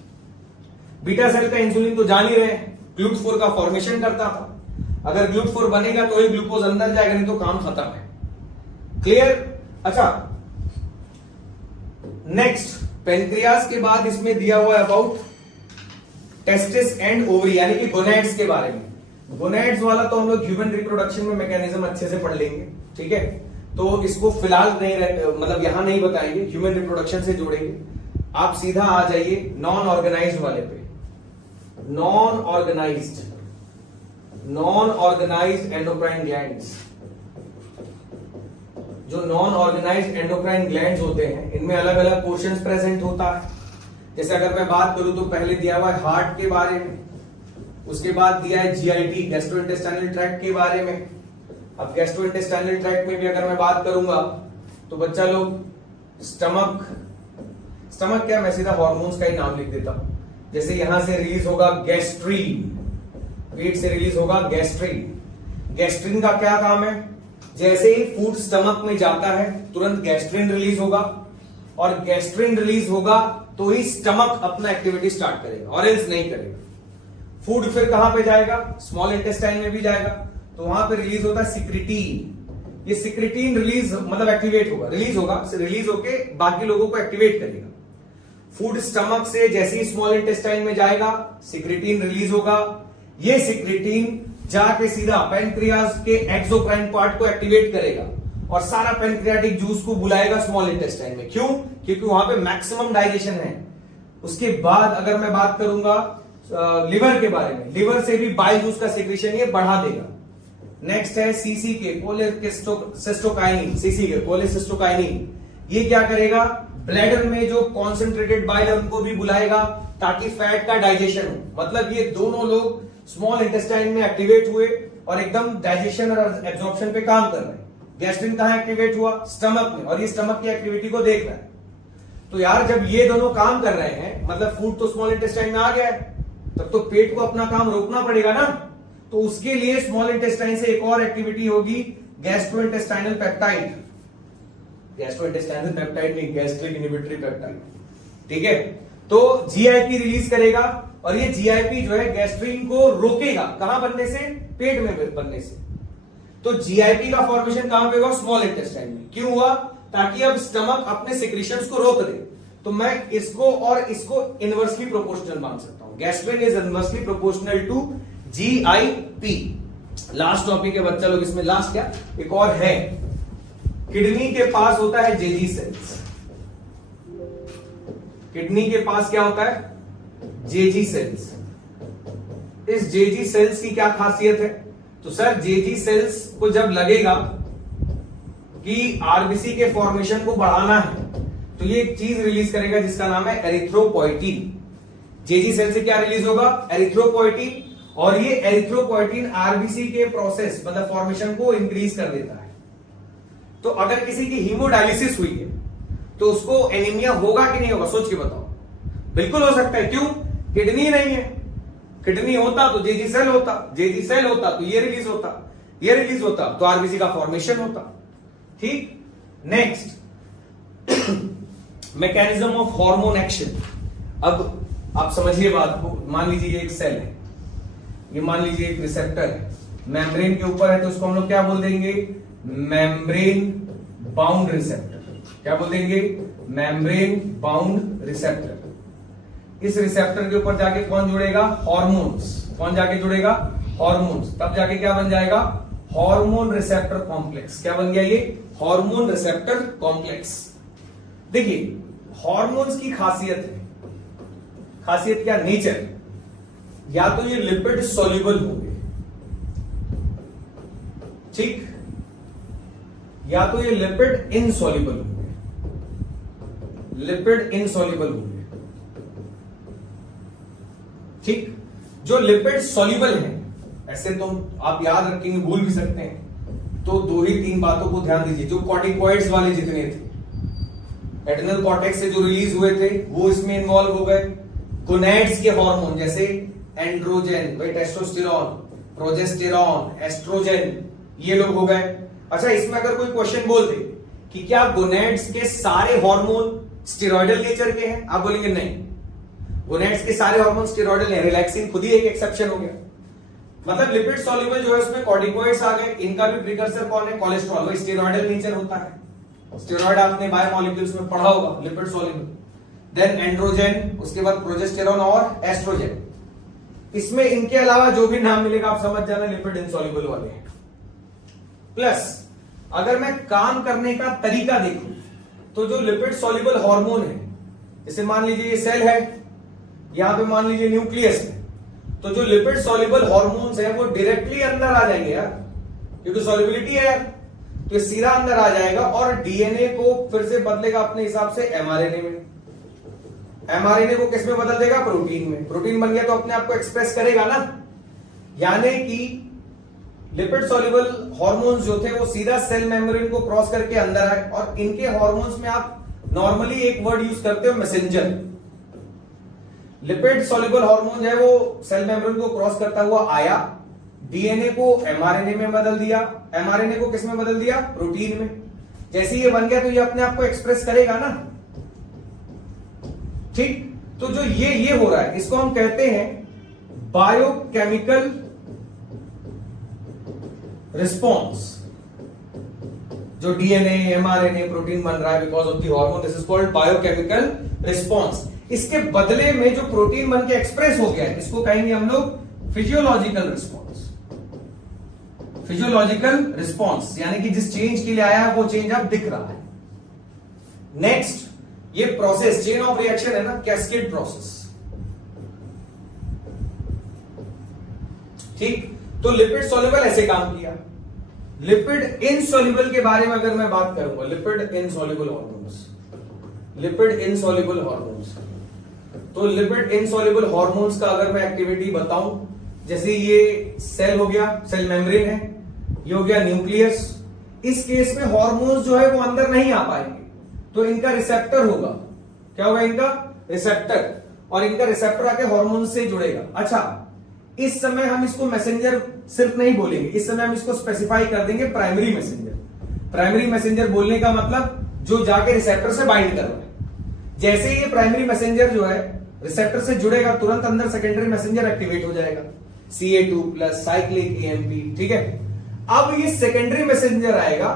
बीटा सेल का इंसुलिन तो जान ही रहे हैं, ग्लूट4 का फॉर्मेशन करता था। अगर ग्लूट4 बनेगा तो ही ग्लूकोज अंदर जाएगा, नहीं तो काम खत्म है। क्लियर। अच्छा, नेक्स्ट पेनक्रियाज के बाद इसमें दिया हुआ है अबाउट टेस्टिस एंड ओवरी, यानी कि गोनैड्स के बारे में। गोनैड्स वाला तो हम लोग ह्यूमन रिप्रोडक्शन में मैकेनिज्म अच्छे से पढ़ लेंगे। ठीक है, तो इसको फिलहाल नहीं मतलब यहां नहीं बताएंगे, ह्यूमन रिप्रोडक्शन से जोड़ेंगे। आप सीधा आ जाइए नॉन ऑर्गेनाइज्ड वाले पे। Non organised endocrine glands. जो नॉन ऑर्गेनाइज्ड एंडोक्राइन ग्लैंड्स होते हैं, इनमें अलग अलग पोर्शंस प्रेजेंट होता है। जैसे अगर मैं बात करूं तो पहले दिया हुआ है हार्ट के बारे में, उसके बाद दिया है जीआईटी, गैस्ट्रोइंटेस्टाइनल ट्रैक्ट के बारे में। अब गैस्ट्रोइंटेस्टाइनल ट्रैक्ट में भी अगर मैं बात करूंगा तो बच्चा लोग स्टमक क्या, मैं सीधा हार्मोन्स का ही नाम लिख देता हूं। जैसे यहां से रिलीज होगा गैस्ट्रीन, पेट से रिलीज होगा गैस्ट्रीन। गैस्ट्रीन का क्या काम है, जैसे ही फूड स्टमक में जाता है तुरंत गैस्ट्रीन रिलीज होगा, और गैस्ट्रीन रिलीज होगा तो ही स्टमक अपना एक्टिविटी स्टार्ट करेगा, और एल्स नहीं करेगा। फूड फिर कहां पे जाएगा, स्मॉल इंटेस्टाइन में भी जाएगा, तो वहां पे रिलीज होता है सिक्रिटीन। ये सिक्रिटीन रिलीज मतलब एक्टिवेट होगा, रिलीज होके बाकी लोगों को एक्टिवेट करेगा। फूड स्टमक से जैसे ही स्मॉल इंटेस्टाइन में जाएगा सिक्रिटीन रिलीज होगा। ये सिक्रिटीन जाके सीधा पेनक्रियाज के एक्सोक्राइन पार्ट को एक्टिवेट करेगा और सारा पेनक्रियाटिक जूस को बुलाएगा स्मॉल इंटेस्टाइन में। क्यों, क्योंकि वहां पे मैक्सिमम डाइजेशन है। उसके बाद अगर मैं बात करूंगा लिवर के बारे में, लिवर से भी बाइल जूस का सेक्रेशन ये बढ़ा देगा। नेक्स्ट है सीसीके, कोलेसिस्टोकाइनिन, सीसीके कोलेसिस्टोकाइनिन, ये क्या करेगा, ब्लैडर में जो कॉन्सेंट्रेटेड बाइल है उनको भी बुलाएगा ताकि फैट का डाइजेशन हो। मतलब ये दोनों लोग स्मॉल इंटेस्टाइन में एक्टिवेट हुए और एकदम डाइजेशन और एब्जॉर्प्शन पे काम कर रहे हैं। गैस्ट्रिन कहां एक्टिवेट हुआ, स्टमक में, और ये स्टमक की एक्टिविटी को देख रहा है। तो यार जब ये दोनों काम कर रहे हैं, मतलब फूड तो स्मॉल इंटेस्टाइन में आ गया है, तब तो पेट को अपना काम रोकना पड़ेगा ना। तो उसके लिए स्मॉल इंटेस्टाइन से एक और एक्टिविटी होगी, गैस्ट्रोइंटेस्टाइनल पेप्टाइड, गैस्ट्रोइंटेस्टाइनल पेप्टाइड नहीं, गैस्ट्रिक इनहिबिटरी पेप्टाइड, ठीक है। तो जीआईपी रिलीज करेगा और ये जीआईपी जो है गैस्ट्रिन को रोकेगा, कहां बनने से, पेट में बनने से। तो जीआईपी का फॉर्मेशन कहां पे हुआ, स्मॉल इंटेस्टाइन में। क्यों हुआ, ताकि अब स्टमक अपने सिक्रीशंस को रोक दे। तो मैं इसको और इसको इनवर्सली प्रोपोर्शनल मान सकता हूं, gastrin is inversely proportional to GIP. Last topic है बच्चा लोग, इसमें लास्ट क्या, एक और है, किडनी के पास होता है जेजी सेल्स। किडनी के पास क्या होता है, जेजी सेल्स। इस जेजी सेल्स की क्या खासियत है, तो सर जेजी सेल्स को जब लगेगा कि आरबीसी के फॉर्मेशन को बढ़ाना है, तो ये एक चीज रिलीज करेगा जिसका नाम है एरिथ्रोपोइटीन। जेजी सेल से क्या रिलीज होगा, एरिथ्रोपोइटीन, और ये एरिथ्रोपोइटीन आरबीसी के प्रोसेस मतलब फॉर्मेशन को इंक्रीज कर देता है। तो अगर किसी की हीमोडायलिसिस हुई है तो उसको एनीमिया होगा कि नहीं होगा, सोच के बताओ। बिल्कुल हो सकता है, क्यों, किडनी नहीं है, किडनी होता तो जेजी सेल होता, जेजी सेल होता तो ये रिलीज होता, ये रिलीज होता तो आरबीसी का फॉर्मेशन होता, ठीक। Next, mechanism of hormone action. अब आप समझिए बात को, मान लीजिए एक सेल है, ये मान लीजिए एक रिसेप्टर है, मेम्ब्रेन के ऊपर है, तो उसको हम लोग क्या बोल देंगे, मेम्ब्रेन बाउंड रिसेप्टर। क्या बोल देंगे, मेम्ब्रेन बाउंड रिसेप्टर। इस रिसेप्टर के ऊपर जाके कौन जुड़ेगा, हार्मोन्स। कौन जाके जुड़ेगा, हार्मोन्स। तब जाके क्या बन जाएगा, हार्मोन रिसेप्टर कॉम्प्लेक्स। क्या बन गया ये, हार्मोन रिसेप्टर कॉम्प्लेक्स। देखिए हार्मोन्स की खासियत है, खासियत क्या, नेचर, या तो ये लिपिड सॉल्युबल होंगे, ठीक, या तो ये लिपिड इनसॉल्युबल होंगे, लिपिड इनसॉल्युबल होंगे, ठीक। जो लिपिड सॉल्युबल है, ऐसे तो आप याद रखेंगे, भूल भी सकते हैं, तो 2 ही 3 बातों को ध्यान दीजिए। जो कॉर्टिकॉइड्स वाले जितने थे, एड्रिनल कॉर्टेक्स से जो रिलीज हुए थे वो इसमें इन्वॉल्व हो गए। गोनैड्स के हार्मोन जैसे एंड्रोजन, टेस्टोस्टेरोन, प्रोजेस्टेरॉन, एस्ट्रोजन, ये लोग हो गए। अच्छा, इसमें अगर कोई क्वेश्चन बोल दे कि क्या गोनैड्स के सारे हार्मोन स्टेरॉइडल नेचर के हैं, आप बोलेंगे नहीं, गोनैड्स के सारे हार्मोन स्टेरॉइडल हैं, रिलैक्सिन खुद ही एक एक्सेप्शन हो गया। मतलब लिपिड सॉल्युबल जो है उसमें कॉर्टिकॉइड्स आ गए, इनका भी प्रिकर्सर कौन है, कोलेस्ट्रॉल, वो स्टेरॉइडल नेचर होता है। स्टेरॉइड आपने बायोमोलिक्यूल्स में पढ़ा होगा, लिपिड सॉल्युबल। देन एंड्रोजन, उसके बाद प्रोजेस्टेरॉन और एस्ट्रोजन। इसमें इनके अलावा जो भी नाम मिलेगा आप समझ जाना लिपिड इनसॉल्युबल वाले हैं। प्लस अगर मैं काम करने का तरीका देखूं तो जो लिपिड सॉल्युबल हार्मोन है, जैसे मान लीजिए ये सेल है, यहां पे मान लीजिए न्यूक्लियस है, तो जो लिपिड सॉल्युबल हार्मोन्स है वो डायरेक्टली अंदर आ जाएंगे यार, क्योंकि सॉल्युबिलिटी है यार, तो सीधा अंदर आ जाएगा और डीएनए को फिर से बदलेगा अपने हिसाब से एमआरएनए में, एमआरएनए को किस में बदल देगा, प्रोटीन में। प्रोटीन बन गया तो अपने आप को एक्सप्रेस करेगा ना। यानी कि लिपिड सॉल्युबल हार्मोन्स जो थे वो सीधा सेल मेम्ब्रेन को क्रॉस करके अंदर आए, और इनके हार्मोन्स में आप नॉर्मली एक वर्ड यूज करते हो, मैसेंजर। लिपिड सॉल्युबल हार्मोन है वो सेल मेम्ब्रेन को क्रॉस करता हुआ आया, डीएनए को एमआरएनए में बदल दिया, एमआरएनए को किस में बदल दिया, प्रोटीन में। जैसे ये बन गया तो ये अपने आप को एक्सप्रेस करेगा ना, ठीक। तो जो ये हो रहा है इसको हम कहते हैं बायोकेमिकल रिस्पॉन्स। जो डीएनए एमआरएनए प्रोटीन बन रहा है because of the hormone, this is called biochemical response. इसके बदले में जो प्रोटीन बन के एक्सप्रेस हो गया है इसको कहेंगे हम लोग फिजियोलॉजिकल रिस्पॉन्स। फिजियोलॉजिकल रिस्पॉन्स यानी कि जिस चेंज के लिए आया है वो चेंज अब दिख रहा है। नेक्स्ट, ये प्रोसेस चेन ऑफ रिएक्शन है ना, कैस्केड प्रोसेस। ठीक, तो लिपिड सॉल्युबल ऐसे काम किया। लिपिड इनसॉल्युबल के बारे में अगर मैं बात करूंगा, lipid insoluble hormones, lipid insoluble hormones, तो लिपिड इनसॉल्युबल हार्मोन्स का अगर मैं एक्टिविटी बताऊं, जैसे ये सेल हो गया, सेल मेम्ब्रेन है, ये हो गया न्यूक्लियस। इस केस में हार्मोन्स जो है वो अंदर नहीं आ पाएंगे, तो इनका रिसेप्टर होगा। क्या होगा इनका? रिसेप्टर, और इनका रिसेप्टर आके हार्मोन से जुड़ेगा। अच्छा, इस समय हम इसको मैसेंजर सिर्फ नहीं बोलेंगे, इस समय हम इसको स्पेसिफाई कर देंगे प्राइमरी मैसेंजर। प्राइमरी मैसेंजर बोलने का मतलब जो जाके रिसेप्टर से बाइंड कर रहा है। जैसे ही ये प्राइमरी मैसेंजर जो है रिसेप्टर से जुड़ेगा, तुरंत अंदर सेकेंडरी मैसेंजर एक्टिवेट हो जाएगा, Ca2+ साइक्लिक AMP। ठीक है, अब ये सेकेंडरी मैसेंजर आएगा,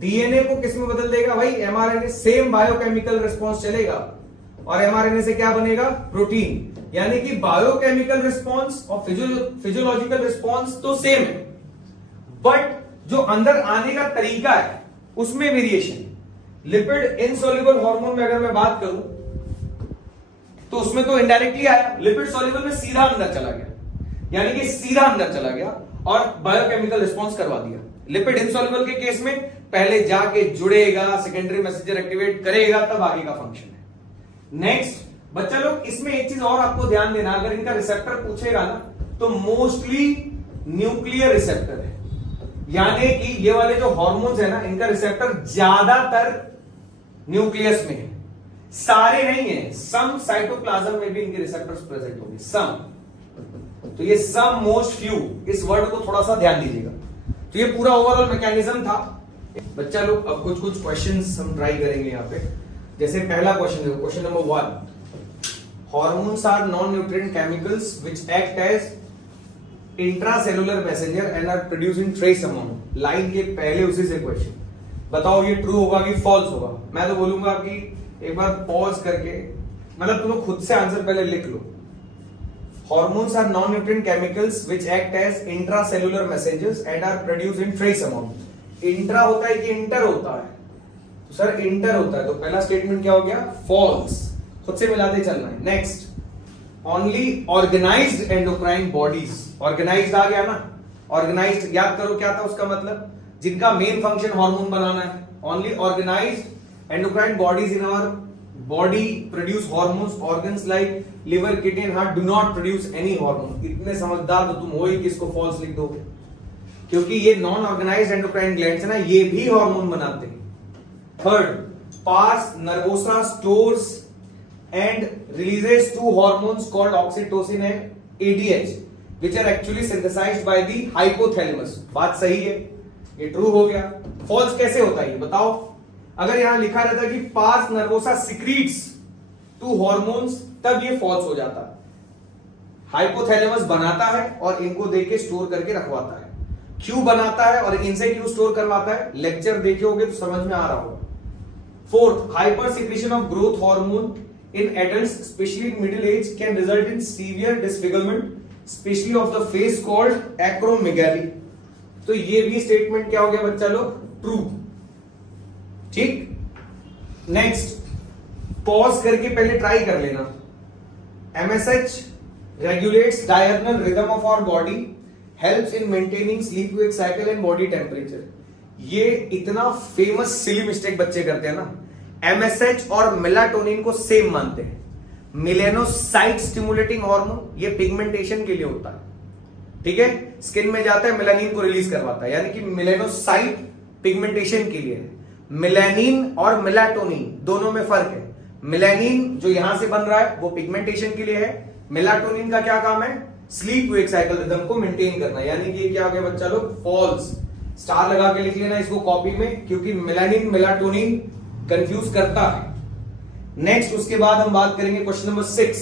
डीएनए को किस में बदल देगा भाई? एमआरएनए। सेम बायोकेमिकल रिस्पॉन्स चलेगा, और एमआरएनए से क्या बनेगा? प्रोटीन। यानी कि बायोकेमिकल रिस्पॉन्स और फिजियोलॉजिकल रिस्पॉन्स तो सेम है, बट जो अंदर आने का तरीका है उसमें वेरिएशन। लिपिड इनसॉल्युबल हार्मोन में अगर मैं बात करूं तो उसमें तो इनडायरेक्टली आया, लिपिड सॉल्युबल में सीधा अंदर चला गया, यानी कि सीधा अंदर चला गया और बायोकेमिकल रिस्पॉन्स करवा दिया। लिपिड इनसॉल्युबल के केस में पहले जाके जुड़ेगा, सेकेंडरी मैसेंजर एक्टिवेट करेगा, तब आगे का फंक्शन है। नेक्स्ट बच्चा लोग, इसमें एक चीज और आपको ध्यान देना, अगर इनका रिसेप्टर पूछेगा ना तो मोस्टली न्यूक्लियर रिसेप्टर है, यानी कि ये वाले जो हार्मोन्स है ना, इनका रिसेप्टर ज्यादातर न्यूक्लियस में है, सारे नहीं है। सम साइटोप्लाज्म में भी इनके रिसेप्टर्स प्रेजेंट होंगे, सम। तो ये सम, मोस्ट, फ्यू, इस वर्ड को थोड़ा सा ध्यान दीजिएगा। तो ये पूरा ओवरऑल मैकेनिज्म था बच्चा लोग। अब कुछ कुछ क्वेश्चंस हम ट्राई करेंगे यहाँ पे। जैसे पहला क्वेश्चन है, question number 1, hormones are non nutrient chemicals which act as intracellular messenger and are producing trace amount. Line के पहले उसी से क्वेश्चन, बताओ ये ट्रू होगा कि फॉल्स होगा। मैं तो बोलूंगा कि एक बार पॉज करके, मतलब तुम खुद से आंसर पहले लिख लो। Hormones are non-nutrient chemicals which act as intracellular messengers and are produced in trace amount. Intra होता है कि इंटर होता है? तो सर इंटर होता है, तो पहला स्टेटमेंट क्या हो गया? फॉल्स। खुद से मिलाते चलना है। Next, only organised endocrine bodies, organised आ गया ना, ऑर्गेनाइज्ड याद करो क्या था उसका मतलब, जिनका मेन फंक्शन हार्मोन बनाना है। Only organised endocrine bodies in our body produce hormones, organs like liver, kidney and heart do not produce any hormone. इतने समझदार तो तुम हो ही कि इसको फॉल्स लिख दोगे, क्योंकि ये नॉन ऑर्गेनाइज्ड एंडोक्राइन ग्लैंड्स है ना, ये भी हार्मोन बनाते हैं। Third, pass nervosa stores and releases to hormones called oxytocin and ADH which are actually synthesized by the hypothalamus। बात सही है, ये ट्रू हो गया। फॉल्स कैसे होता है ये बताओ? अगर यहां लिखा रहता कि पास नर्वोसा सिक्रीट्स टू हार्मोन्स, तब ये फॉल्स हो जाता है। हाइपोथैलेमस बनाता है और इनको देके स्टोर करके रखवाता है। क्यों बनाता है और इनसे क्यों स्टोर करवाता है? लेक्चर देखे होगे तो समझ में आ रहा होगा। Fourth, hyper secretion of growth hormone in adults specially in middle age can result in severe disfigurement specially of the face called acromegaly. तो ये भी स्टेटमेंट क्या हो गया बच्चा लोग? ट्रू। ठीक, नेक्स्ट, पॉज करके पहले ट्राई कर लेना। MSH regulates diurnal rhythm of our body, helps in maintaining sleep wake cycle and body temperature। ये इतना फेमस सिली मिस्टेक बच्चे करते हैं ना, MSH और मेलाटोनिन को सेम मानते हैं। मेलेनोसाइट स्टिमुलेटिंग हार्मोन, ये पिगमेंटेशन के लिए होता है, ठीक है, स्किन में जाता है, मेलानिन को रिलीज करवाता है, यानी कि मेलेनोसाइट पिगमेंटेशन के लिए है। मेलानिन और मेलाटोनिन दोनों में फर्क है। मेलानिन जो यहां से बन रहा है वो पिगमेंटेशन के लिए है, मेलाटोनिन का क्या काम है? स्लीप वेक साइकिल रिदम को मेंटेन करना। यानी कि क्या हो गया बच्चा लोग? फॉल्स। स्टार लगा के लिख लेना इसको कॉपी में, क्योंकि मेलानिन मेलाटोनिन कंफ्यूज करता है। नेक्स्ट, उसके बाद हम बात करेंगे question number 6,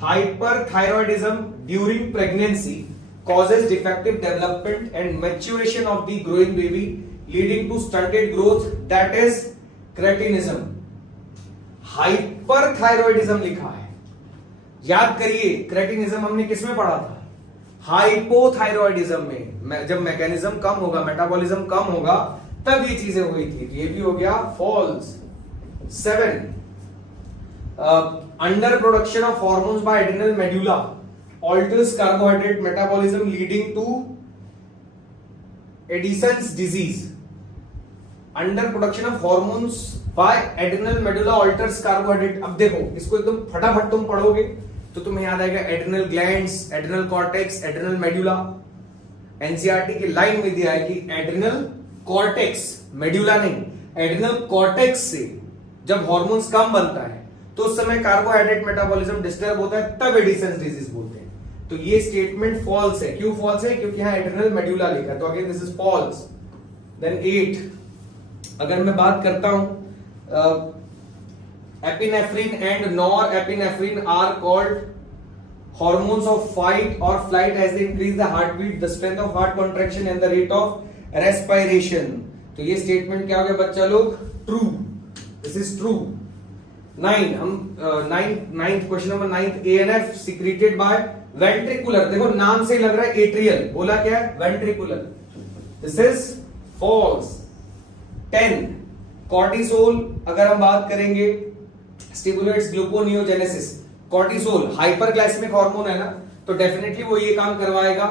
hyperthyroidism during pregnancy causes defective development and maturation of the growing baby leading to stunted growth, that is cretinism। Hyperthyroidism लिखा है, याद करिए क्रेटिनिज्म हमने किसमें पढ़ा था? हाइपोथायरॉयडिज्म में। जब मैकेनिज्म कम होगा, मेटाबॉलिज्म कम होगा, तब ये चीजें हुई थी। ये भी हो गया false. 7, under production of hormones by adrenal medulla alters carbohydrate metabolism leading to Addison's disease. Under production of hormones by adrenal medulla alters carbohydrate. अब देखो इसको एकदम फटाफट तुम पढ़ोगे तो तुम्हें याद आएगा adrenal glands, adrenal cortex, adrenal medulla. NCERT की लाइन में दिया है कि एड्रिनल कॉर्टेक्स, मेडुला नहीं, एड्रिनल कॉर्टेक्स से जब हार्मोन्स कम बनता है तो उस समय कार्बोहाइड्रेट मेटाबॉलिज्म डिस्टर्ब होता है, तब एडिसन्स डिजीज बोलते हैं। तो ये स्टेटमेंट फॉल्स है। क्यों फॉल्स है? क्योंकि यहां एड्रिनल मेडुला लिखा है, तो again this is false. Then 8 अगर मैं बात करता हूं epinephrine and norepinephrine are called hormones of fight or flight as they increase the heartbeat, the strength of heart contraction and the rate of respiration. तो ये स्टेटमेंट क्या हो गया बच्चा लोग? ट्रू। This is true. 9 हम 9th question number 9th ANF secreted by ventricular। देखो नाम से लग रहा है एट्रियल, बोला क्या है? Ventricular. This is false. 10 cortisol अगर हम बात करेंगे stimulates gluconeogenesis. Cortisol hyperglycaemic hormone है ना, तो डेफिनेटली वो ये काम करवाएगा।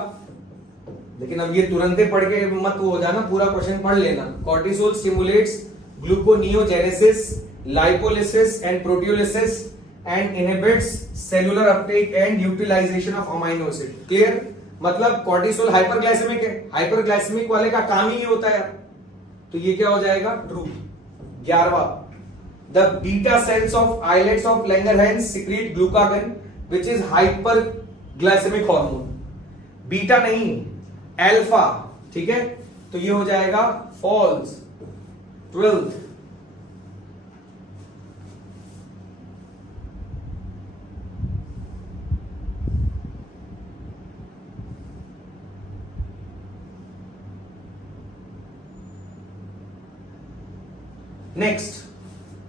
लेकिन अब ये तुरंत पढ़ के मत हो जाना, पूरा क्वेश्चन पढ़ लेना। Cortisol stimulates gluconeogenesis, lipolysis and proteolysis and inhibits cellular uptake and utilisation of amino acid. Clear? मतलब कॉर्टिसोल हाइपरग्लाइसेमिक है, हाइपरग्लाइसेमिक वाले का काम ही ये होता है। तो ये क्या हो जाएगा? True. 11 The beta cells of islets of Langerhans secrete glucagon, which is hyperglycemic hormone. Beta नहीं, अल्फा। ठीक है, तो ये हो जाएगा false। 12 नेक्स्ट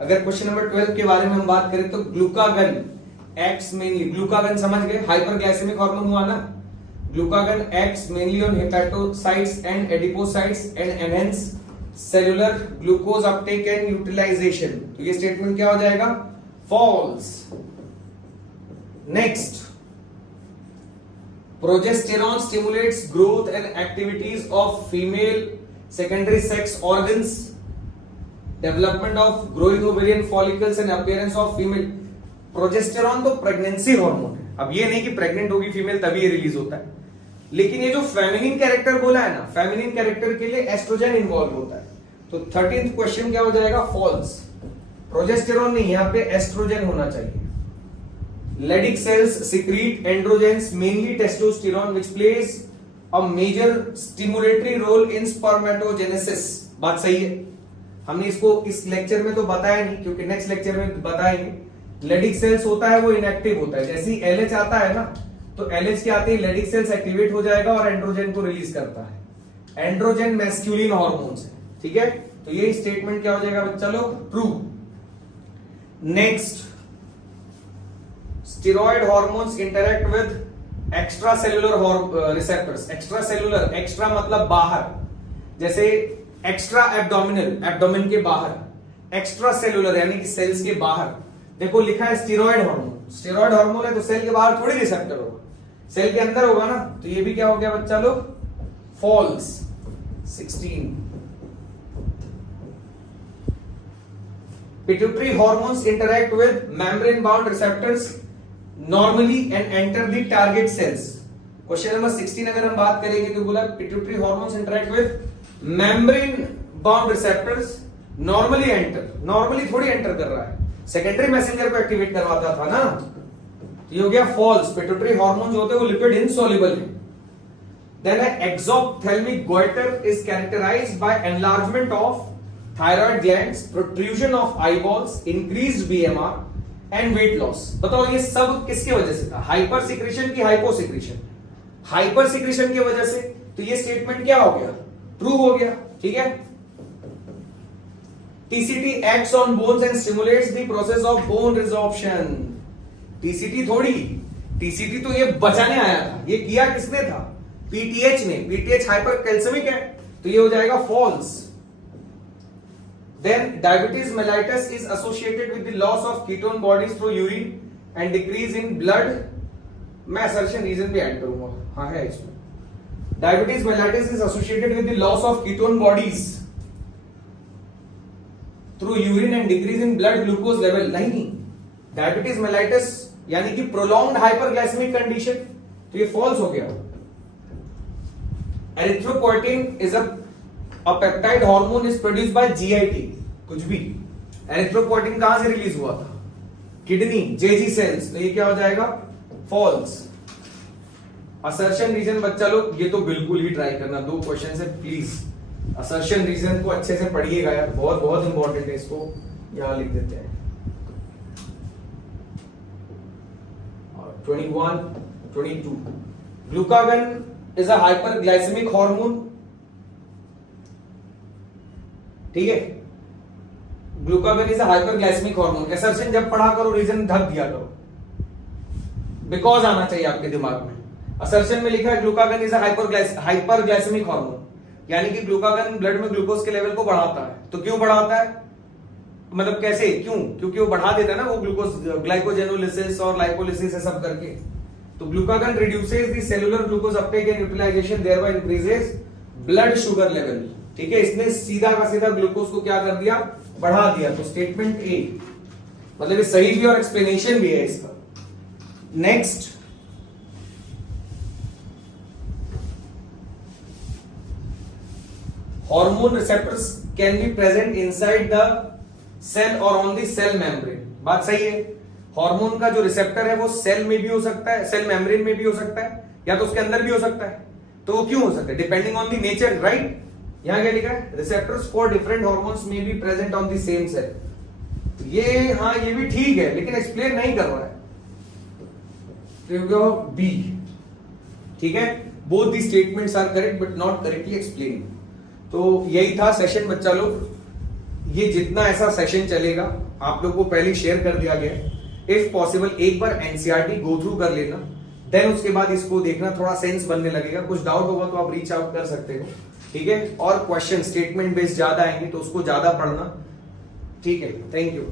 अगर क्वेश्चन नंबर 12 के बारे में हम बात करें तो ग्लूकागन एक्ट्स मेनली, ग्लूकागन समझ गए, हाइपरग्लाइसेमिक हार्मोन हुआ ना। Glucagon acts mainly on hepatocytes and adipocytes and enhance cellular glucose uptake and utilisation. तो ये स्टेटमेंट क्या हो जाएगा? False. Next progesterone stimulates growth and activities of female secondary sex organs, development of growing ovarian follicles and appearance of female. Progesterone तो pregnancy hormone है। अब ये नहीं कि प्रेग्नेंट होगी फीमेल तभी ये रिलीज होता है, लेकिन ये जो फेमिनिन कैरेक्टर बोला है ना, फेमिनिन कैरेक्टर के लिए एस्ट्रोजन इन्वॉल्व होता है। तो 13th क्वेश्चन क्या हो जाएगा? फॉल्स। प्रोजेस्टेरॉन नहीं, यहां पे एस्ट्रोजन होना चाहिए। Leydig cells secrete androgens mainly testosterone which plays a major stimulatory role in spermatogenesis. बात सही है, हमने इसको इस लेक्चर में तो बताया नहीं क्योंकि नेक्स्ट लेक्चर में बताएंगे। लेडिक सेल्स होता है वो इनएक्टिव होता है, जैसे ही LH आता है ना तो LH के आते ही लेडिक सेल्स एक्टिवेट हो जाएगा और एंड्रोजन को रिलीज करता है। एंड्रोजन मैस्कुलिन हार्मोन्स है। ठीक है, तो ये स्टेटमेंट क्या हो जाएगा बच्चा लोग? True. Next steroid hormones interact with extra cellular receptors. Extra cellular, extra मतलब बाहर, जैसे एक्स्ट्रा एब्डोमिनल, एब्डोमिन के बाहर, एक्स्ट्रा सेलुलर यानी कि सेल्स के बाहर। देखो लिखा है स्टेरॉइड हार्मोन, स्टेरॉइड हार्मोन है तो सेल के बाहर थोड़ी रिसेप्टर होगा, सेल के अंदर होगा ना। तो ये भी क्या हो गया बच्चा लोग? False. 16 pituitary hormones interact with membrane bound receptors normally and enter the target cells. Question number 16 अगर हम बात करेंगे तो बोला pituitary hormones interact with membrane bound receptors normally enter, normally थोड़ी एंटर कर रहा है, सेकेंडरी मैसेंजर को एक्टिवेट करवाता था ना। ये हो गया फॉल्स। पिट्यूटरी हार्मोन जो होते हैं वो लिपिड इनसॉल्युबल है। Then exophthalmic goitre is characterised by enlargement of thyroid glands, protrusion of eyeballs, increased BMR and weight loss. बताओ ये सब किसकी वजह से था? हाइपर सिक्रेशन की हाइपो सिक्रेशन? हाइपर सिक्रेशन की वजह से। तो ये स्टेटमेंट क्या हो गया? ट्रू हो गया। ठीक है, TCT acts on bones and stimulates the process of bone resorption। TCT थोड़ी, TCT तो ये बचाने आया था, ये किया किसने था? PTH ने। PTH हाइपरकैल्सेमिक है तो ये हो जाएगा false. Then diabetes mellitus is associated with the loss of ketone bodies through urine and decrease in blood मैं असर्शन रीजन भी ऐड करूंगा, हाँ है इसमें। Diabetes mellitus is associated with the loss of ketone bodies through urine and decrease in blood glucose level. नहीं, diabetes mellitus यानी कि prolonged hyperglycaemic condition, तो ये फॉल्स हो गया। Erythropoietin is a peptide hormone is produced by GIT, कुछ भी। Erythropoietin कहां से रिलीज हुआ था? किडनी, जेजी सेल्स, तो ये क्या हो जाएगा? फॉल्स। असर्शन रीजन बच्चा लोग ये तो बिल्कुल ही ट्राई करना, 2 क्वेश्चन है प्लीज। असर्शन रीजन को अच्छे से पढ़िएगा यार, बहुत बहुत इंपॉर्टेंट है, इसको यहां लिख देते हैं। 21, 22 glucagon is a hyperglycaemic hormone, ठीक है। Glucagon is a hyperglycaemic hormone. Assertion जब पढ़ा करो रीजन ढक दिया करो, बिकॉज आना चाहिए आपके दिमाग में। असर्शन में लिखा है glucagon is a hyperglycaemic hormone, यानी कि ग्लूकागन ब्लड में ग्लूकोज के लेवल को बढ़ाता है। तो क्यों बढ़ाता है, मतलब कैसे, क्यों? क्योंकि वो बढ़ा देता है ना, वो ग्लूकोज ग्लाइकोजेनोलिसिस और लाइपोलिसिस है सब करके। तो glucagon reduces the cellular glucose uptake and utilisation, thereby increases blood sugar level, ठीक है। इसने सीधा का सीधा ग्लूकोज को क्या कर दिया? बढ़ा दिया। तो स्टेटमेंट ए, मतलब ये सही भी और एक्सप्लेनेशन भी है इसका। Next, hormone receptors can be present inside the cell और ऑन द सेल मेम्ब्रेन। बात सही है। हार्मोन का जो रिसेप्टर है वो सेल में भी हो सकता है, सेल मेम्ब्रेन में भी हो सकता है, या तो उसके अंदर भी हो सकता है। तो वो क्यों हो सकता है? Depending on the nature, right. यहां क्या लिखा है? Receptors for different hormones may be present on the same cell. ये हाँ, ये भी ठीक है, लेकिन एक्सप्लेन नहीं कर रहा है। तो बी, ठीक है। Both the statements are correct but not correctly explain. तो यही था सेशन बच्चा लोग। ये जितना ऐसा सेशन चलेगा आप लोग को पहले शेयर कर दिया गया। इफ पॉसिबल एक बार एनसीईआरटी गो थ्रू कर लेना, देन उसके बाद इसको देखना, थोड़ा सेंस बनने लगेगा। कुछ डाउट होगा तो आप रीच आउट कर सकते हो, ठीक है। और क्वेश्चन स्टेटमेंट बेस्ड ज्यादा आएंगे तो उसको ज्यादा पढ़ना, ठीक है। Thank you.